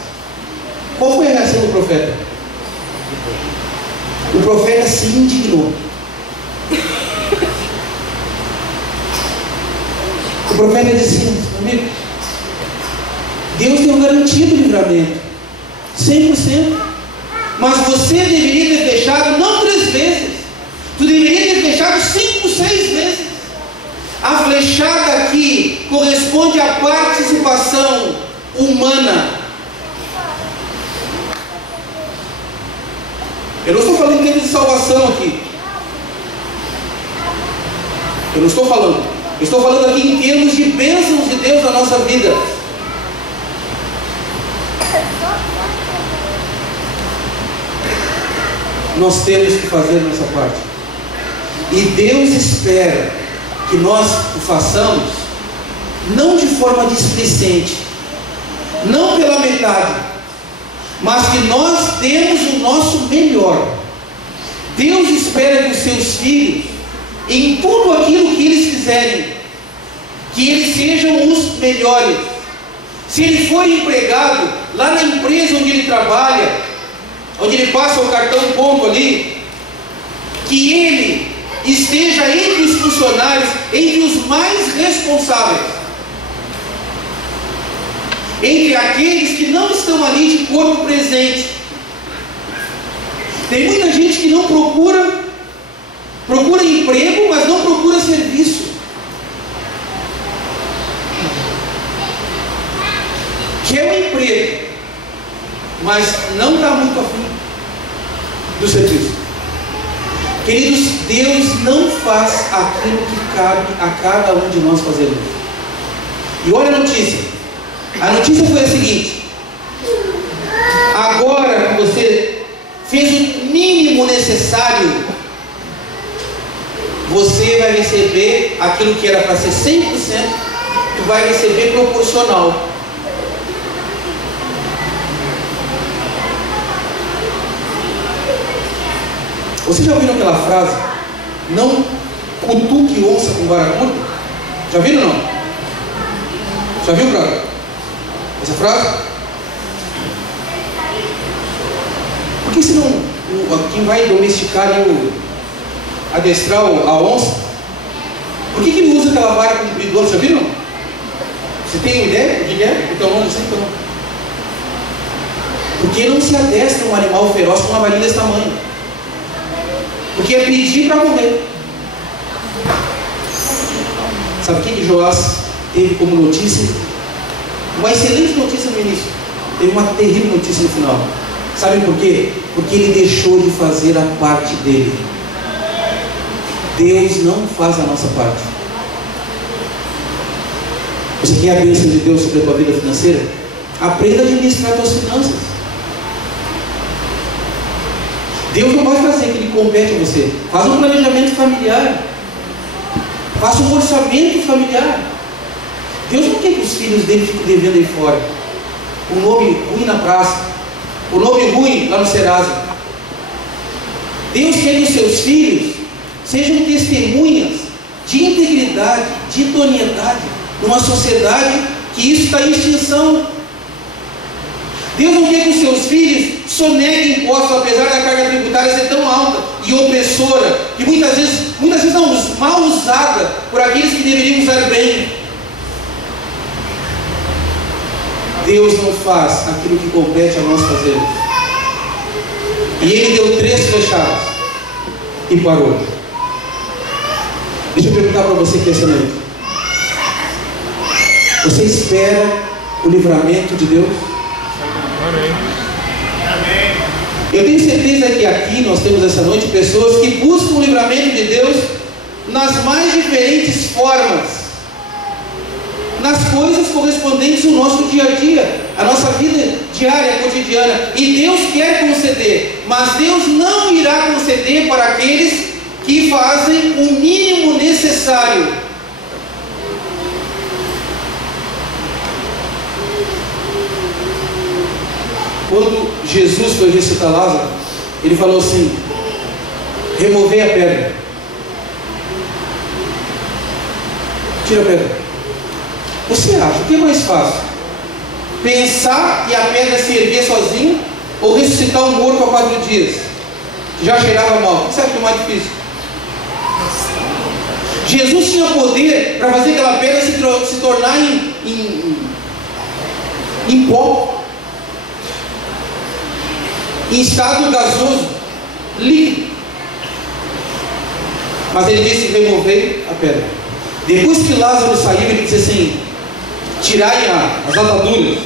Qual foi a reação do profeta? O profeta se indignou. O profeta disse assim: amigo, Deus deu garantia do livramento, 100%. Mas você deveria ter fechado não 3 vezes, tu deveria ter fechado 5, 6 vezes. A flechada aqui corresponde à participação humana. Eu não estou falando em termos de salvação aqui. Eu não estou falando. Eu estou falando aqui em termos de bênçãos de Deus na nossa vida. Nós temos que fazer a nossa parte. E Deus espera que nós o façamos, não de forma displicente, não pela metade, mas que nós demos o nosso melhor. Deus espera que os seus filhos, em tudo aquilo que eles fizerem, que eles sejam os melhores. Se ele for empregado lá na empresa onde ele trabalha, onde ele passa o cartão ponto ali, que ele esteja entre os funcionários, entre os mais responsáveis, entre aqueles que não estão ali de corpo presente. Tem muita gente que não procura emprego, mas não procura serviço. Quer um emprego, mas não está muito afim do serviço. Queridos, Deus não faz aquilo que cabe a cada um de nós fazermos. E olha a notícia. A notícia foi a seguinte: agora que você fez o mínimo necessário, você vai receber aquilo que era para ser 100%, tu vai receber proporcional. Vocês já ouviram aquela frase: não cutuque onça com vara curta? Já viram ou não? Já viu, Braga? Essa frase? Por que senão quem vai domesticar adestrar a onça, por que ele usa aquela vara compridora? Já viram? Você tem uma ideia do que é? Então não sei então. Porque não se adestra um animal feroz com uma varinha desse tamanho. Porque é pedir para morrer. Sabe o que Joás teve como notícia? Uma excelente notícia no início, teve uma terrível notícia no final. Sabe por quê? Porque ele deixou de fazer a parte dele. Deus não faz a nossa parte. Você quer a bênção de Deus sobre a tua vida financeira? Aprenda a administrar as tuas finanças. Deus não vai fazer aquilo que compete a você. Faz um planejamento familiar. Faça um orçamento familiar. Deus não quer que os filhos dele fiquem devendo aí fora. O nome ruim na praça, o nome ruim lá no Serasa. Deus quer que os seus filhos sejam testemunhas de integridade, de idoneidade, numa sociedade que isso está em extinção. Deus não quer que os seus filhos soneguem impostos, apesar da carga tributária ser tão alta e opressora, que muitas vezes não, mal usada por aqueles que deveriam usar bem. Deus não faz aquilo que compete a nós fazermos. E ele deu 3 flechadas e parou. Deixa eu perguntar para você que essa noite: você espera o livramento de Deus? Amém. Amém. Eu tenho certeza que aqui nós temos essa noite pessoas que buscam o livramento de Deus nas mais diferentes formas, nas coisas correspondentes ao nosso dia a dia, a nossa vida diária, cotidiana. E Deus quer conceder, mas Deus não irá conceder para aqueles que fazem o mínimo necessário. Quando Jesus foi ressuscitar Lázaro, ele falou assim: removei a pedra. Tira a pedra. Você acha o que é mais fácil? Pensar e a pedra se erguer sozinho, ou ressuscitar um morto há 4 dias? Já cheirava mal. O que você acha que é mais difícil? Jesus tinha poder para fazer aquela pedra se tornar em pó, em estado gasoso, líquido. Mas ele disse: removei a pedra. Depois que Lázaro saiu, ele disse assim: tirai as ataduras.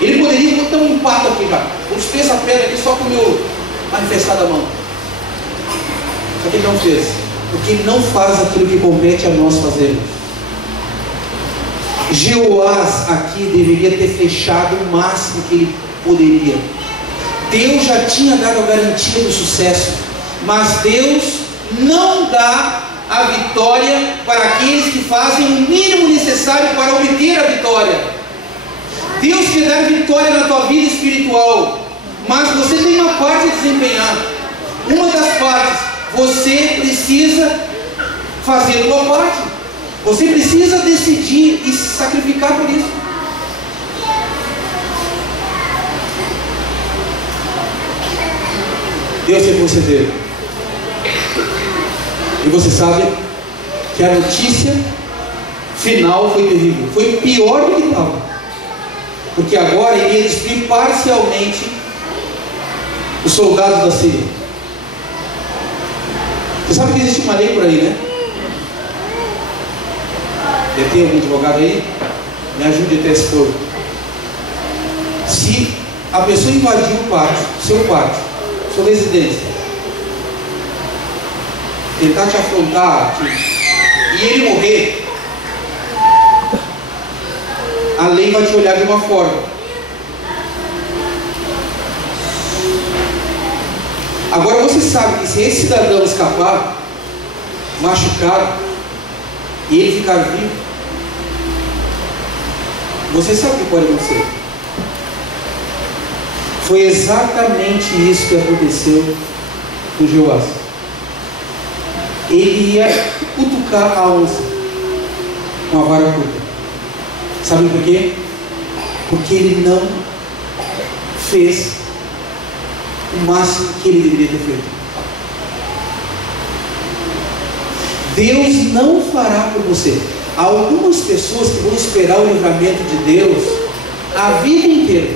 Ele poderia botar um impacto aqui já. Vou descer essa pedra aqui só com o meu manifestado a mão. Só que ele não fez, porque ele não faz aquilo que compete a nós fazermos. Jeoás aqui deveria ter fechado o máximo que ele poderia. Deus já tinha dado a garantia do sucesso, mas Deus não dá a vitória para aqueles que fazem o mínimo necessário para obter a vitória. Deus quer dar vitória na tua vida espiritual, mas você tem uma parte a desempenhar. Uma das partes, você precisa fazer a tua parte. Você precisa decidir e se sacrificar por isso. Deus quer conceder. E você sabe que a notícia final foi terrível. Foi pior do que estava. Porque agora iria destruir parcialmente os soldados da Síria. Você sabe que existe uma lei por aí, né? Deve ter algum advogado aí? Me ajude até esse povo. Se a pessoa invadir o pátio, seu pátio, sua residência, tentar te afrontar e ele morrer, a lei vai te olhar de uma forma. Agora você sabe que se esse cidadão escapar, machucado, e ele ficar vivo, você sabe o que pode acontecer. Foi exatamente isso que aconteceu com Jeoás. Ele ia cutucar a onça com a vara curta. Sabe por quê? Porque ele não fez o máximo que ele deveria ter feito. Deus não fará por você. Há algumas pessoas que vão esperar o livramento de Deus a vida inteira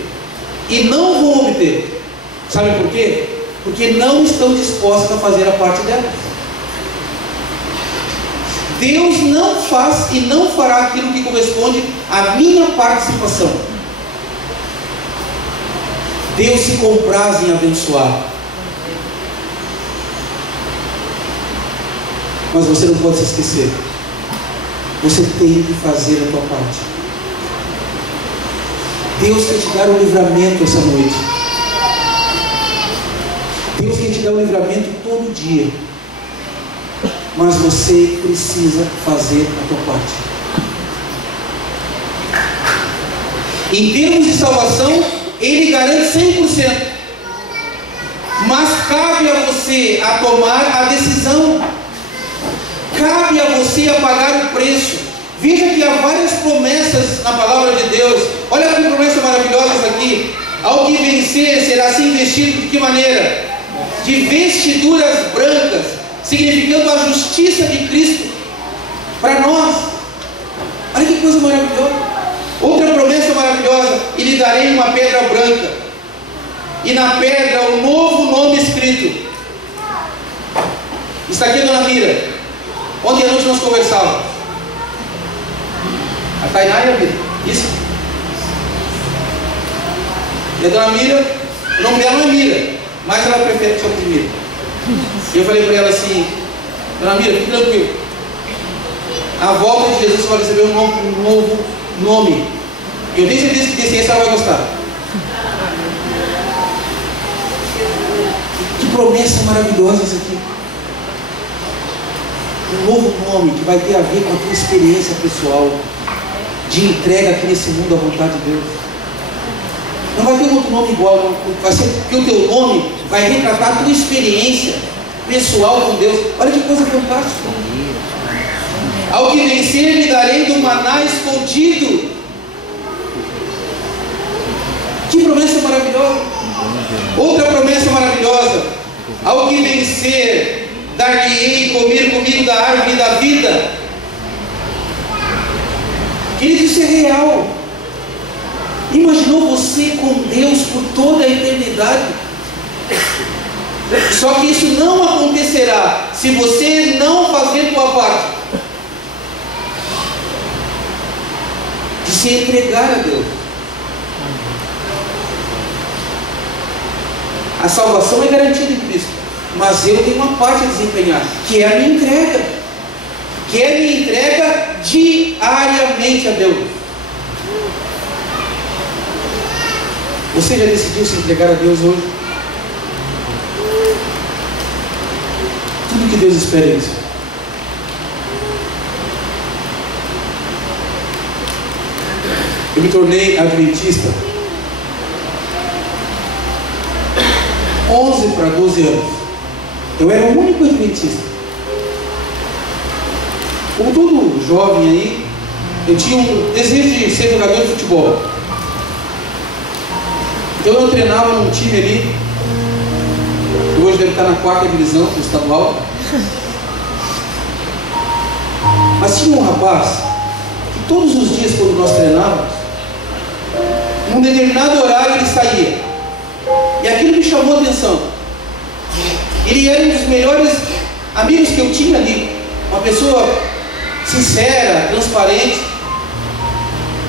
e não vão obter. Sabe por quê? Porque não estão dispostos a fazer a parte delas. Deus não faz e não fará aquilo que corresponde à minha participação. Deus se compraz em abençoar, mas você não pode se esquecer. Você tem que fazer a tua parte. Deus quer te dar um livramento essa noite. Deus quer te dar um livramento todo dia. Mas você precisa fazer a tua parte. Em termos de salvação, Ele garante 100%. Mas cabe a você a tomar a decisão. Cabe a você a pagar o preço. Veja que há várias promessas na palavra de Deus. Olha que promessas maravilhosas aqui. Ao que vencer será assim vestido de que maneira? De vestiduras brancas, significando a justiça de Cristo para nós. Olha que coisa maravilhosa. Outra promessa maravilhosa: e lhe darei uma pedra branca, e na pedra o novo nome escrito. Está aqui a dona Mira. Ontem à noite nós conversávamos. A Tainá e a Mira. Isso. E a dona Mira O nome dela não é Mira, mas ela prefere que chame de Mira. E eu falei para ela assim: Dona Mira, fique tranquilo. A volta de Jesus você vai receber um novo nome. Eu tenho certeza que desse ela vai gostar. Que promessa maravilhosa isso aqui. Um novo nome que vai ter a ver com a tua experiência pessoal de entrega aqui nesse mundo à vontade de Deus. Não vai ter outro nome igual, não. Vai ser porque o teu nome vai retratar a tua experiência pessoal com Deus. Olha que coisa fantástica. Ao que vencer, me darei do maná escondido. Que promessa maravilhosa. Outra promessa maravilhosa: ao que vencer, dar-lhe-ei comer comigo da árvore da vida. Querido, isso é real. Imaginou você com Deus por toda a eternidade? Só que isso não acontecerá se você não fazer tua parte de se entregar a Deus. A salvação é garantida em Cristo, mas eu tenho uma parte a desempenhar, que é a minha entrega, que é a minha entrega diariamente a Deus. Você já decidiu se entregar a Deus hoje? Tudo que Deus espera é isso. Eu me tornei adventista 11 para 12 anos. Eu era o único adventista. Como todo jovem aí, eu tinha um desejo de ser jogador de futebol. Então eu treinava num time ali, que hoje deve estar na 4ª divisão do estadual. Mas tinha um rapaz que todos os dias, quando nós treinávamos, num determinado horário ele saía. E aquilo me chamou a atenção. Ele era um dos melhores amigos que eu tinha ali. Uma pessoa sincera, transparente.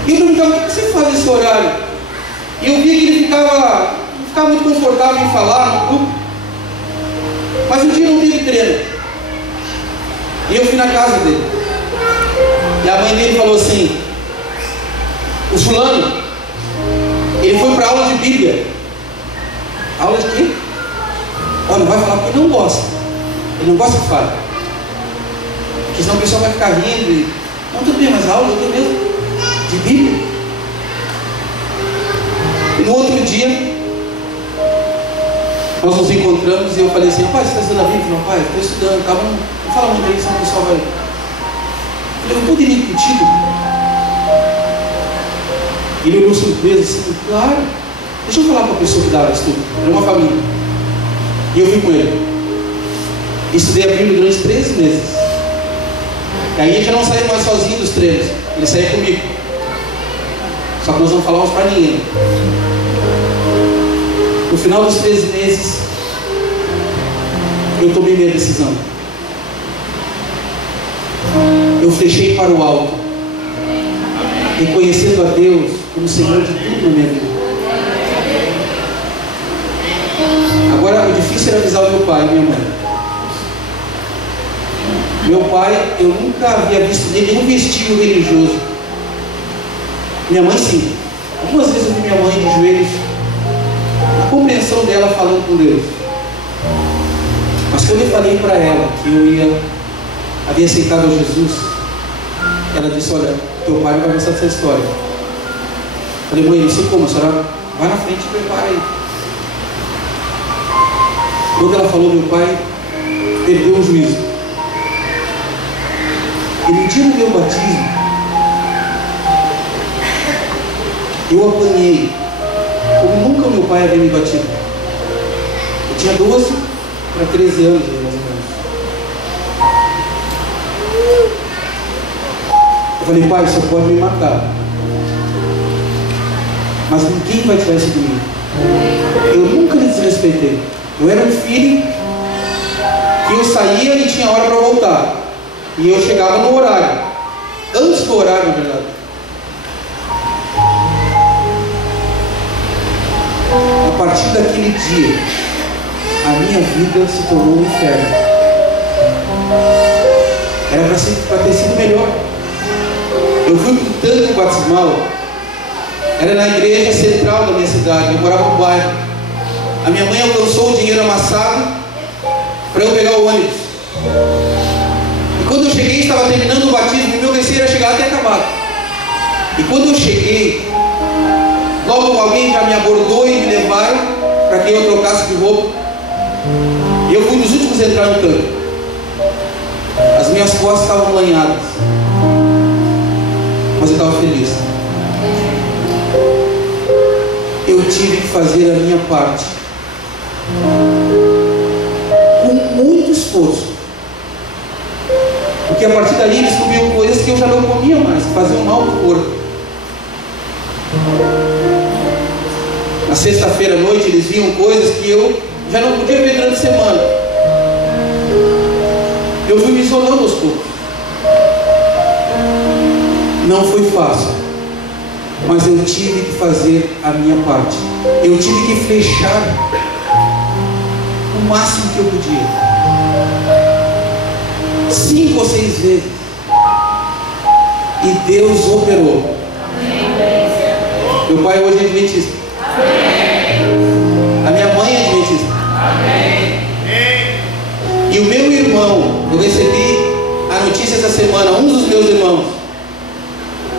E eu perguntava: o que você faz nesse horário? E eu via que ele não ficava muito confortável em falar no grupo. Mas um dia não teve treino. E eu fui na casa dele. E a mãe dele falou assim: o fulano, ele foi para aula de Bíblia. Aula de quê? Olha, não vai falar porque ele não gosta. Ele não gosta que fale. Porque senão o pessoal vai ficar rindo e... Não, tudo bem, mas a aula é mesmo de Bíblia. E no outro dia nós nos encontramos e eu falei assim: rapaz, você está estudando a Bíblia? Não, pai, eu estou estudando, calma, não fala muito aí, senão o pessoal vai... Eu falei: eu poderia ir contigo? Ele olhou surpreso assim: claro, deixa eu falar com a pessoa que dá estudo. Era uma família. E eu fui com ele. Estudei a Bíblia durante 13 meses. E aí ele já não saía mais sozinho dos treinos, ele saía comigo. Só que nós não falávamos para ninguém. No final dos 13 meses, eu tomei minha decisão. Eu flechei para o alto, reconhecendo a Deus como Senhor de tudo na minha vida. Agora, o difícil era avisar o meu pai e minha mãe. Meu pai, eu nunca havia visto nenhum vestígio religioso. Minha mãe, sim. Algumas vezes eu vi minha mãe de joelhos, a compreensão dela falando com Deus. Mas quando eu falei para ela que eu havia aceitado a Jesus, ela disse: olha, teu pai vai gostar dessa história. Eu falei: mãe, não sei como, a senhora vai na frente e prepara aí. Quando ela falou, meu pai perdeu o juízo. E no dia do meu batismo, eu apanhei como nunca meu pai havia me batido. Eu tinha 12 para 13 anos, mais ou menos. Eu falei: pai, você pode me matar, mas ninguém vai tirar isso de mim. Eu nunca lhe desrespeitei. Eu era um filho que eu saía e tinha hora para voltar. E eu chegava no horário. Antes do horário, na verdade. A partir daqui naquele dia, a minha vida se tornou um inferno. Era para ter sido melhor. Eu fui com tanto batismal. Era na igreja central da minha cidade. Eu morava no bairro. A minha mãe alcançou o dinheiro amassado para eu pegar o ônibus. E quando eu cheguei, estava terminando o batismo. E meu receio era chegar até acabado. E quando eu cheguei, logo alguém já me abordou e me levaram para que eu trocasse de roupa. E eu fui dos últimos a entrar no tanque. As minhas costas estavam lanhadas, mas eu estava feliz. Eu tive que fazer a minha parte com muito esforço, porque a partir dali eles comiam coisas que eu já não comia mais, que faziam mal para o corpo. Na sexta-feira à noite eles viam coisas que eu já não podia ver durante a semana. Eu fui me isolando aos poucos. Não foi fácil, mas eu tive que fazer a minha parte. Eu tive que fechar o máximo que eu podia. 5 ou 6 vezes. E Deus operou. Meu pai hoje é adventista. A minha mãe é adventista. E o meu irmão, eu recebi a notícia essa semana, um dos meus irmãos,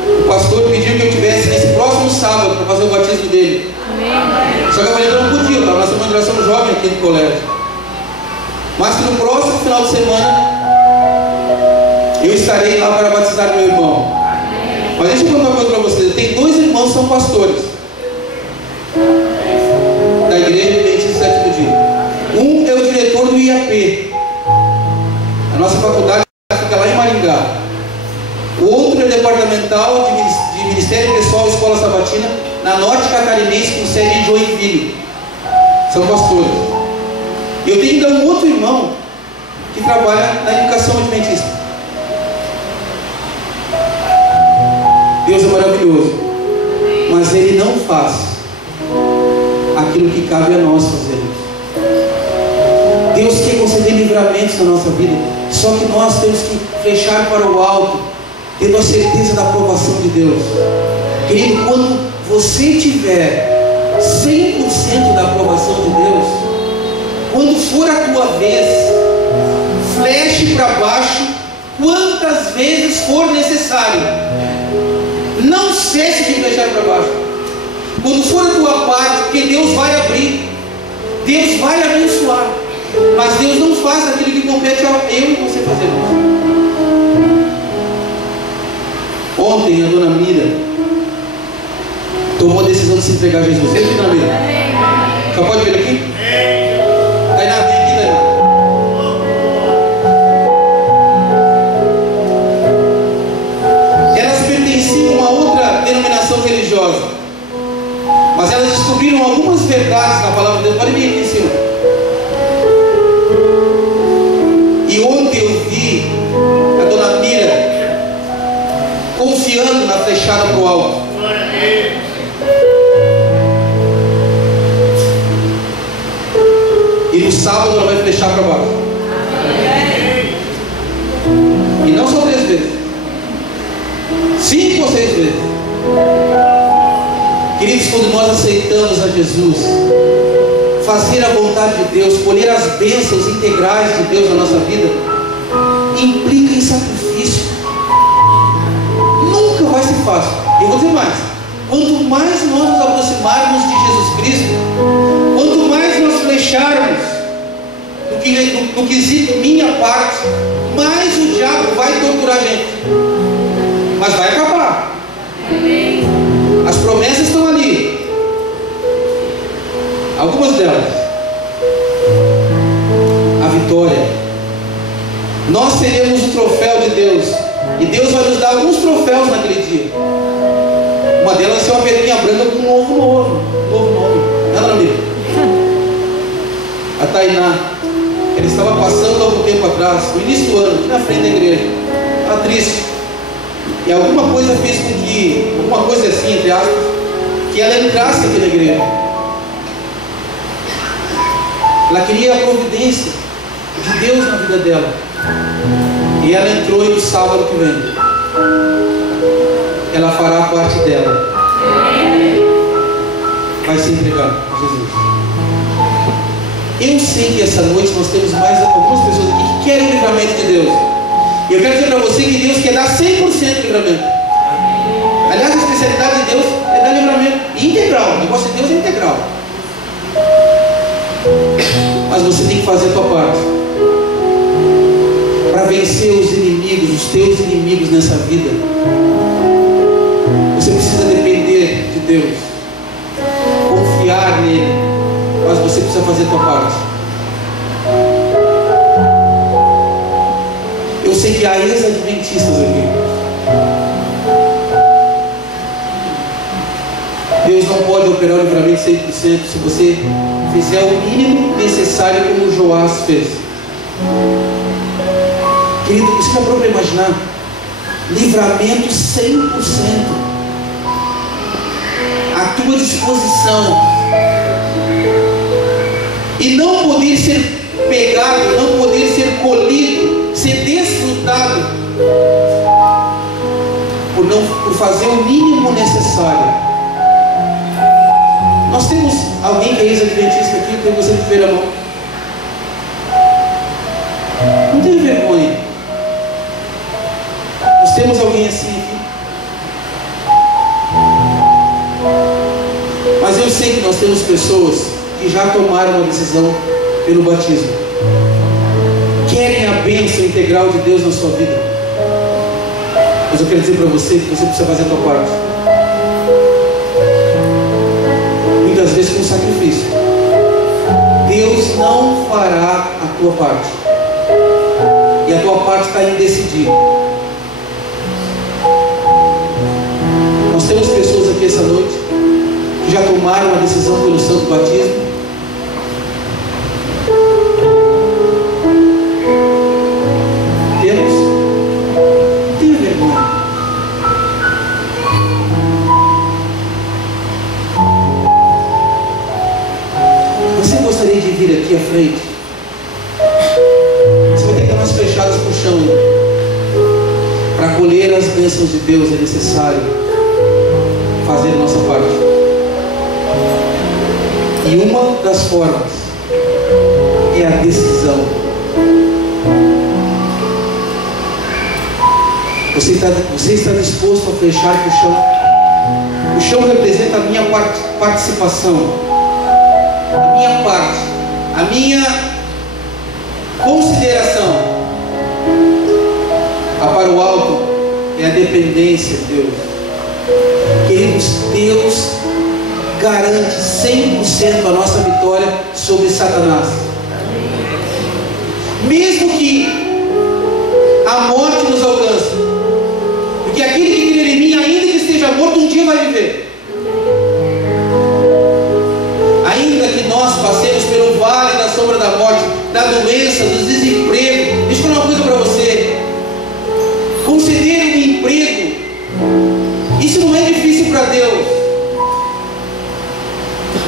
o pastor pediu que eu tivesse nesse próximo sábado para fazer o batismo dele. Só que eu falei que eu não podia, eu estava na semana de oração jovem aqui no colégio. Mas que no próximo final de semana eu estarei lá para batizar meu irmão. Mas deixa eu contar uma coisa para vocês. Eu tenho 2 irmãos que são pastores da igreja Adventista do Sétimo Dia. Um é o diretor do IAP. A nossa faculdade fica lá em Maringá. O outro é departamental de Ministério Pessoal e Escola Sabatina na Norte Catarinense, com sede em Joinville. São pastores. E eu tenho ainda um outro irmão que trabalha na educação adventista. Deus é maravilhoso, mas Ele não faz aquilo que cabe a nós fazermos. Deus quer conceder livramentos na nossa vida, só que nós temos que fechar para o alto, tendo a certeza da aprovação de Deus. Querido, quando você tiver 100% da aprovação de Deus, quando for a tua vez, fleche para baixo quantas vezes for necessário. Não cesse de flechar para baixo. Quando for a tua parte, porque Deus vai abrir, Deus vai abençoar, mas Deus não faz aquilo que compete a eu e você fazermos. Ontem a dona Mira tomou a decisão de se entregar a Jesus. Sempre dona Mira. Só pode ver aqui? Tainá, vem aqui, Tainá. Elas pertenciam a uma outra denominação religiosa, mas elas descobriram algumas verdades na palavra de Deus. Pode vir aqui em cima. E ontem eu vi a dona Mira confiando na flechada para o alto. E no sábado ela vai flechar para baixo. E não só 3 vezes, 5 ou 6 vezes. Queridos, quando nós aceitamos a Jesus, fazer a vontade de Deus, colher as bênçãos integrais de Deus na nossa vida, implica em sacrifício. Nunca vai ser fácil. Eu vou dizer mais: quanto mais nós nos aproximarmos de Jesus Cristo, quanto mais nós flecharmos no quesito minha parte, mais o diabo vai torturar a gente. Mas vai acabar. As promessas estão ali, algumas delas. A vitória. Nós teremos o troféu de Deus, e Deus vai nos dar alguns troféus naquele dia. Uma delas vai ser uma pedrinha branca com um novo nome. Ela não viu? A Tainá, ela estava passando há algum tempo atrás, no início do ano, aqui na frente da igreja. Estava triste. E alguma coisa fez com que, alguma coisa assim, entre aspas, que ela entrasse aqui na igreja. Ela queria a providência de Deus na vida dela. E ela entrou, e no sábado que vem ela fará a parte dela. Vai se entregar a Jesus. Eu sei que essa noite nós temos mais algumas pessoas aqui que querem o livramento de Deus. E eu quero dizer para você que Deus quer dar 100% de livramento. Aliás, a especialidade de Deus é dar livramento integral. O negócio de Deus é integral. Mas você tem que fazer a tua parte para vencer os inimigos, os teus inimigos nessa vida. Você precisa depender de Deus, confiar nele, mas você precisa fazer a tua parte. Eu sei que há ex-adventistas aqui. Deus não pode operar o livramento 100% se você fizer o mínimo necessário, como Joás fez. Querido, você já pode imaginar? Livramento 100% à tua disposição, e não poder ser pegado, não poder ser colhido, ser desfrutado por fazer o mínimo necessário. Nós temos alguém que é ex-adventista aqui, que você de ver a mão. Não tenha vergonha. Nós temos alguém assim aqui. Mas eu sei que nós temos pessoas que já tomaram uma decisão pelo batismo, querem a bênção integral de Deus na sua vida. Mas eu quero dizer para você que você precisa fazer a tua parte, muitas vezes com sacrifício. Deus não fará a tua parte, e a tua parte está em decidir. Nós temos pessoas aqui essa noite que já tomaram a decisão pelo santo batismo. Temos? Não tenha vergonha. Você gostaria de vir aqui à frente? Você vai ter que dar umas fechadas para o chão ainda. Para colher as bênçãos de Deus é necessário fazer a nossa parte. E uma das formas é a decisão. Você está disposto a fechar o chão? O chão representa a minha participação, a minha parte, a minha consideração. A para o alto é a dependência de Deus. Queridos, Deus garante 100% a nossa vitória sobre Satanás. Mesmo que a morte nos alcance, porque aquele que crê em mim, ainda que esteja morto, um dia vai viver. Ainda que nós passemos pelo vale da sombra da morte, da doença, do desemprego, deixa eu falar uma coisa para você. Conceder um emprego, isso não é difícil para Deus.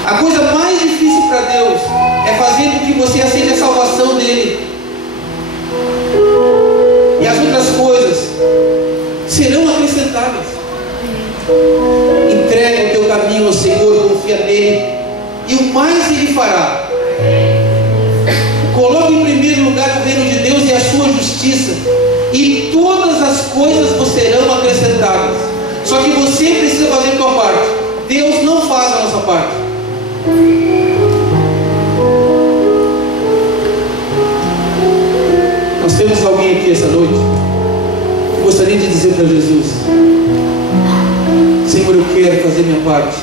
A coisa mais difícil para Deus é fazer com que você aceite a salvação dele. E as outras coisas serão acrescentadas. Entrega o teu caminho ao Senhor, confia nele, e o mais ele fará. Coloque em primeiro lugar o reino de Deus e a sua justiça, e todas as coisas vos serão acrescentadas. Só que você precisa fazer a tua parte. Deus não faz a nossa parte. Nós temos alguém aqui essa noite que gostaria de dizer para Jesus: Senhor, eu quero fazer minha parte,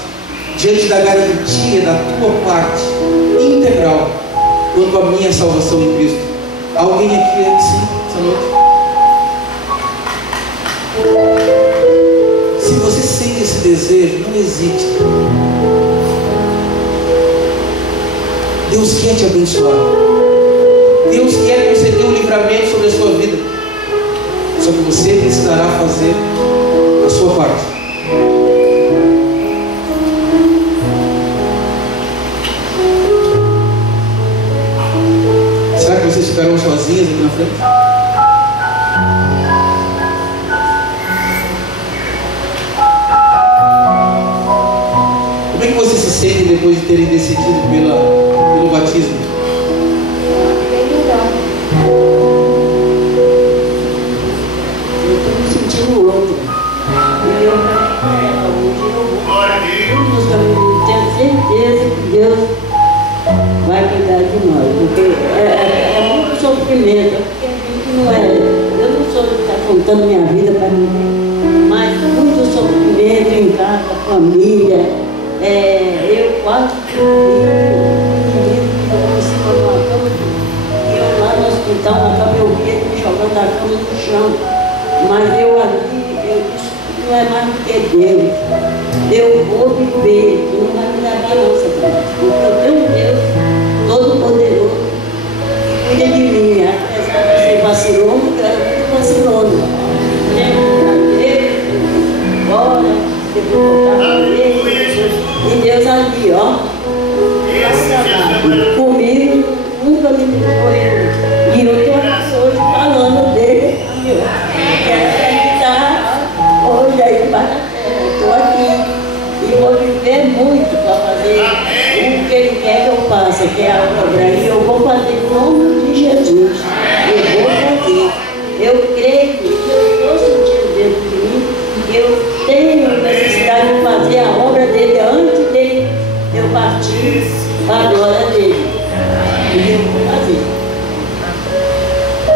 diante da garantia da tua parte integral quanto à minha salvação em Cristo. Alguém aqui sim, essa noite? Se você sente esse desejo, não hesite. Deus quer te abençoar. Deus quer conceder um livramento sobre a sua vida. Só que você precisará fazer a sua parte. depois de terem decidido pelo batismo? Bem melhor. Eu estou me sentindo outro. E eu tenho certeza que Deus vai cuidar de nós. Porque é muito sofrimento. Porque a gente não é. Eu não sou de estar contando minha vida para ninguém. Mas muito sofrimento em casa, família. Eu quase em cima de uma cama, e eu lá no hospital, na cama, eu via ele me jogando a cama no chão. Mas eu ali, eu disse que não é mais do que Deus. Eu vou viver, tu não vai me levar não, Satanás. Porque eu tenho um Deus todo-poderoso que cuida de mim. Apesar de ser vacilona, eu era muito vacilona. Ora, depois voltar para ele. E Deus ali, ó, comigo, nunca me foi. E eu estou aqui hoje falando dele. Quero acreditar hoje aí para a terra. Estou aqui e vou viver muito para fazer o que ele quer que eu faça, que é a obra. E eu vou fazer em nome de Jesus. Eu vou fazer. Eu creio que eu estou sentindo dentro de mim. Eu tenho necessidade de fazer a obra dele antes dele eu partir para a glória dele. E eu vou fazer.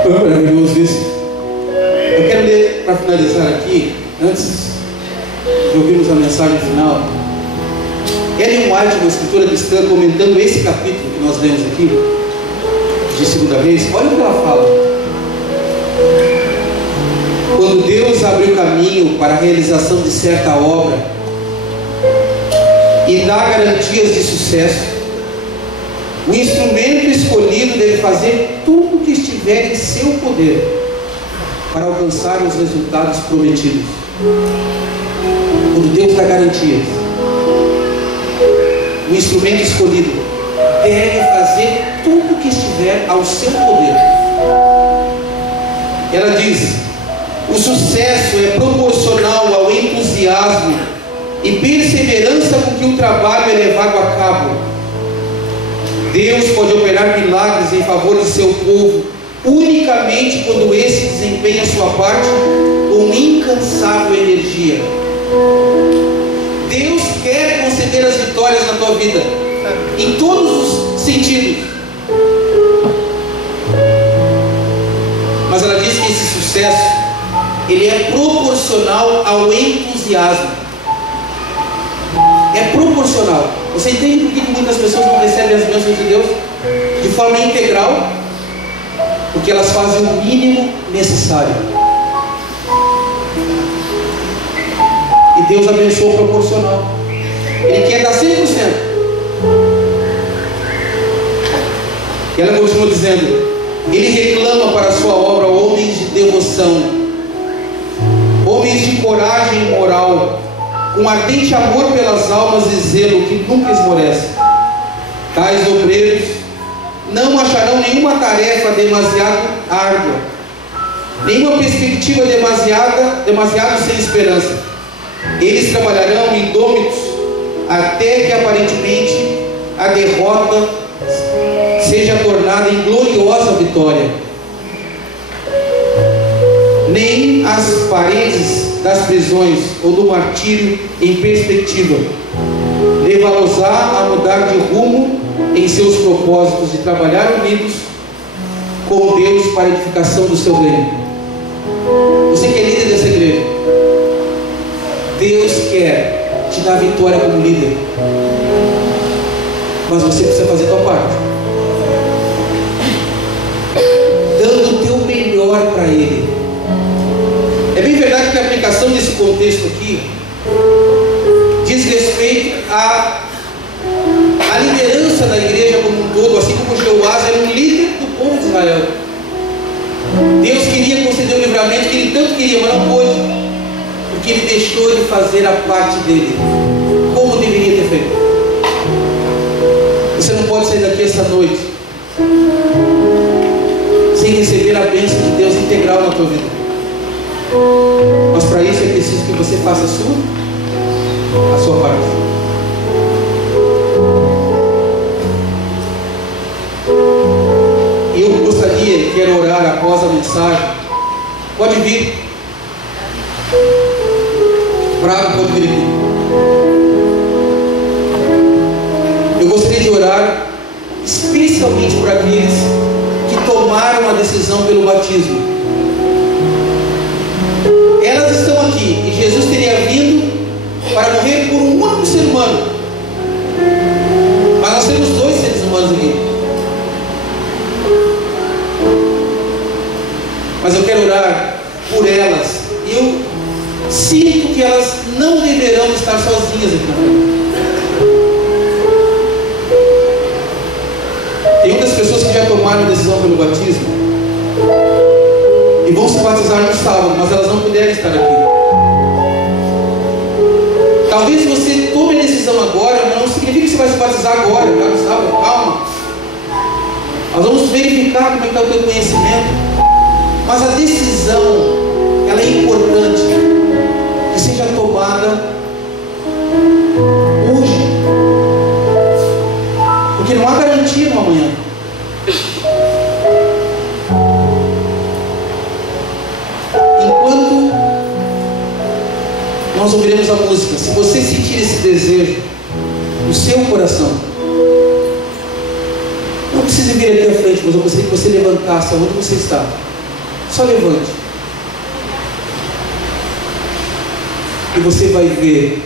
É maravilhoso isso. Eu quero ler, para finalizar aqui, antes de ouvirmos a mensagem final, Ellen White, uma escritora cristã, comentando esse capítulo que nós lemos aqui, de 2 Reis, olha o que ela fala. Quando Deus abre o caminho para a realização de certa obra e dá garantias de sucesso, o instrumento escolhido deve fazer tudo o que estiver em seu poder para alcançar os resultados prometidos. Quando Deus dá garantias, o instrumento escolhido deve fazer tudo o que estiver ao seu poder. Ela diz: o sucesso é proporcional ao entusiasmo e perseverança com que o trabalho é levado a cabo. Deus pode operar milagres em favor de seu povo unicamente quando esse desempenha a sua parte com incansável energia. Deus quer conceder as vitórias na tua vida, em todos os sentidos. Mas ela diz que esse sucesso, ele é proporcional ao entusiasmo. É proporcional. Você entende por que muitas pessoas não recebem as bênçãos de Deus de forma integral? Porque elas fazem o mínimo necessário. E Deus abençoa proporcional. Ele quer dar 100%. E ela continua dizendo: ele reclama para a sua obra homens de devoção, homens de coragem moral, com ardente amor pelas almas e zelo que nunca esmorece. Tais obreiros não acharão nenhuma tarefa demasiado árdua, nenhuma perspectiva demasiado sem esperança. Eles trabalharão indômitos até que aparentemente a derrota seja tornada em gloriosa vitória. Nem as paredes das prisões ou do martírio em perspectiva levá-los-á a mudar de rumo em seus propósitos de trabalhar unidos com Deus para a edificação do seu reino. Você que é líder dessa igreja, Deus quer te dar vitória como líder, mas você precisa fazer a tua parte, dando o teu melhor para Ele. É bem verdade que a aplicação desse contexto aqui diz respeito à liderança da igreja como um todo, assim como Jeoás era um líder do povo de Israel. Deus queria conceder o livramento que ele tanto queria, mas não pôde, porque ele deixou de fazer a parte dele como deveria ter feito. Você não pode sair daqui essa noite sem receber a bênção de Deus integral na tua vida. Mas para isso é preciso que você faça a sua parte. quer orar após a mensagem, pode vir. Bravo, pode vir aqui. Eu gostaria de orar especialmente por aqueles que tomaram a decisão pelo batismo. Elas estão aqui e Jesus teria vindo para morrer por um único ser humano, mas nós temos 2 seres humanos aqui. Mas eu quero orar por elas, e eu sinto que elas não deverão estar sozinhas aqui na frente. Tem muitas pessoas que já tomaram a decisão pelo batismo e vão se batizar no sábado, mas elas não puderem estar aqui. Talvez você tome a decisão agora, mas não significa que você vai se batizar agora, já no sábado. Calma. Nós vamos verificar como é que está o teu conhecimento. Mas a decisão, ela é importante que seja tomada hoje, porque não há garantia no amanhã. Enquanto nós ouviremos a música, se você sentir esse desejo no seu coração, não precisa vir aqui à frente, mas eu gostaria que você levantasse aonde você está. Só levante. E você vai ver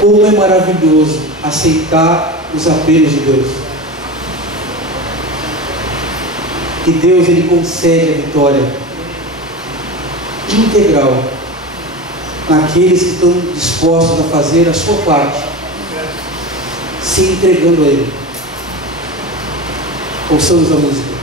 como é maravilhoso aceitar os apelos de Deus. E Deus, Ele concede a vitória integral naqueles que estão dispostos a fazer a sua parte, se entregando a Ele. Ouçamos a música.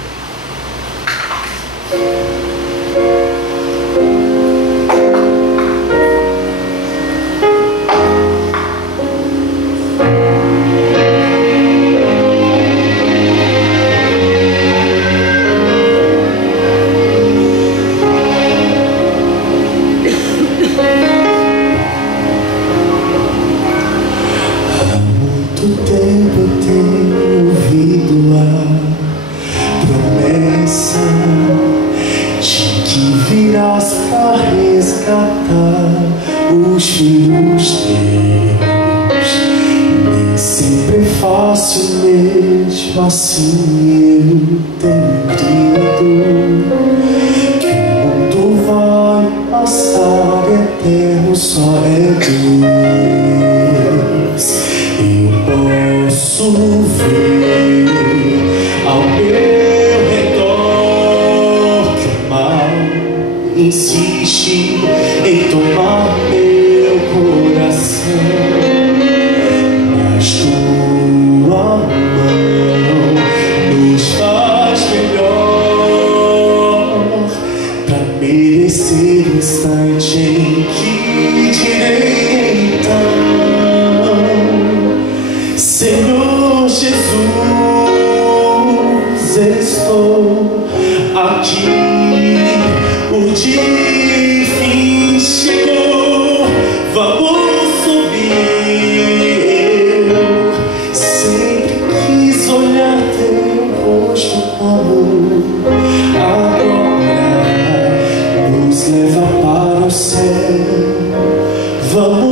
Tua mão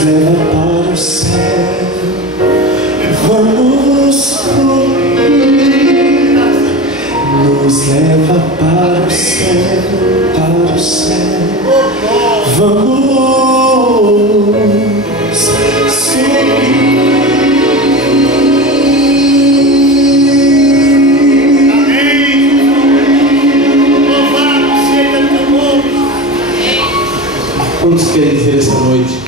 nos leva para o céu. Vamos fluir, nos leva para o céu, para o céu. Vamos subir. Quantos querem dizer essa noite: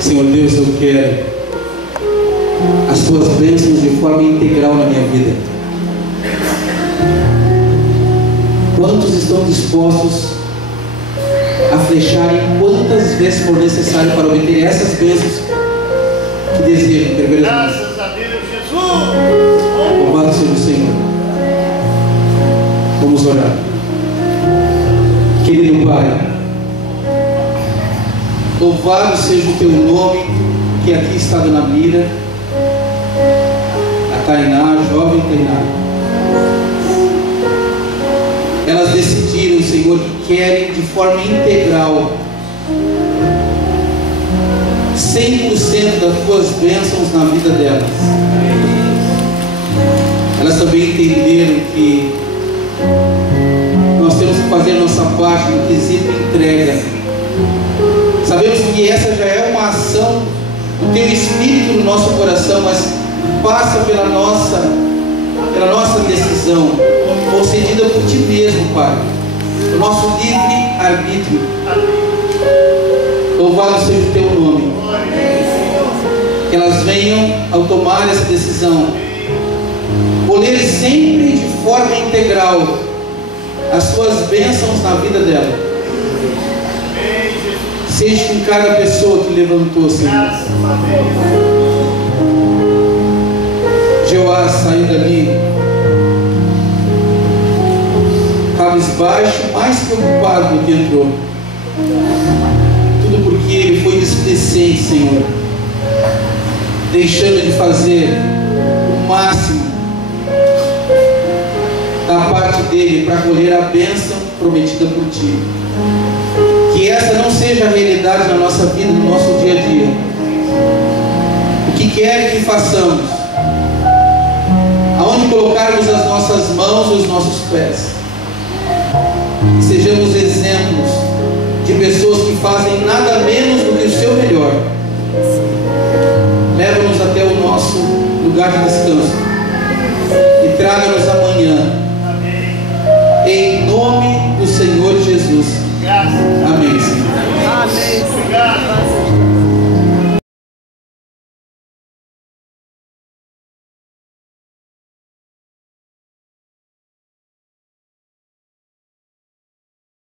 Senhor Deus, eu quero as tuas bênçãos de forma integral na minha vida? Quantos estão dispostos a flecharem quantas vezes for necessário para obter essas bênçãos que desejam? Graças a Deus, Jesus! Louvado seja o Senhor. Vamos orar. Querido Pai, louvado seja o teu nome, que aqui está na mira. A Tainá, a jovem Tainá, elas decidiram, Senhor, que querem de forma integral 100% das tuas bênçãos na vida delas. Elas também entenderam que nós temos que fazer a nossa parte no quesito entrega. Sabemos que essa já é uma ação do teu Espírito no nosso coração, mas passa pela nossa decisão, concedida por ti mesmo, Pai, o nosso livre arbítrio. Louvado seja o teu nome. Que elas venham, ao tomar essa decisão, colher sempre de forma integral as tuas bênçãos na vida dela. Seja com cada pessoa que levantou, Senhor. Jeoás saiu dali cabisbaixo, mais preocupado do que entrou. Tudo porque ele foi displicente, Senhor, deixando de fazer o máximo da parte dele para colher a bênção prometida por ti. Que essa não seja a realidade na nossa vida, no nosso dia a dia. O que quer que façamos, aonde colocarmos as nossas mãos e os nossos pés, que sejamos exemplos de pessoas que fazem nada menos do que o seu melhor. Leva-nos até o nosso lugar de descanso.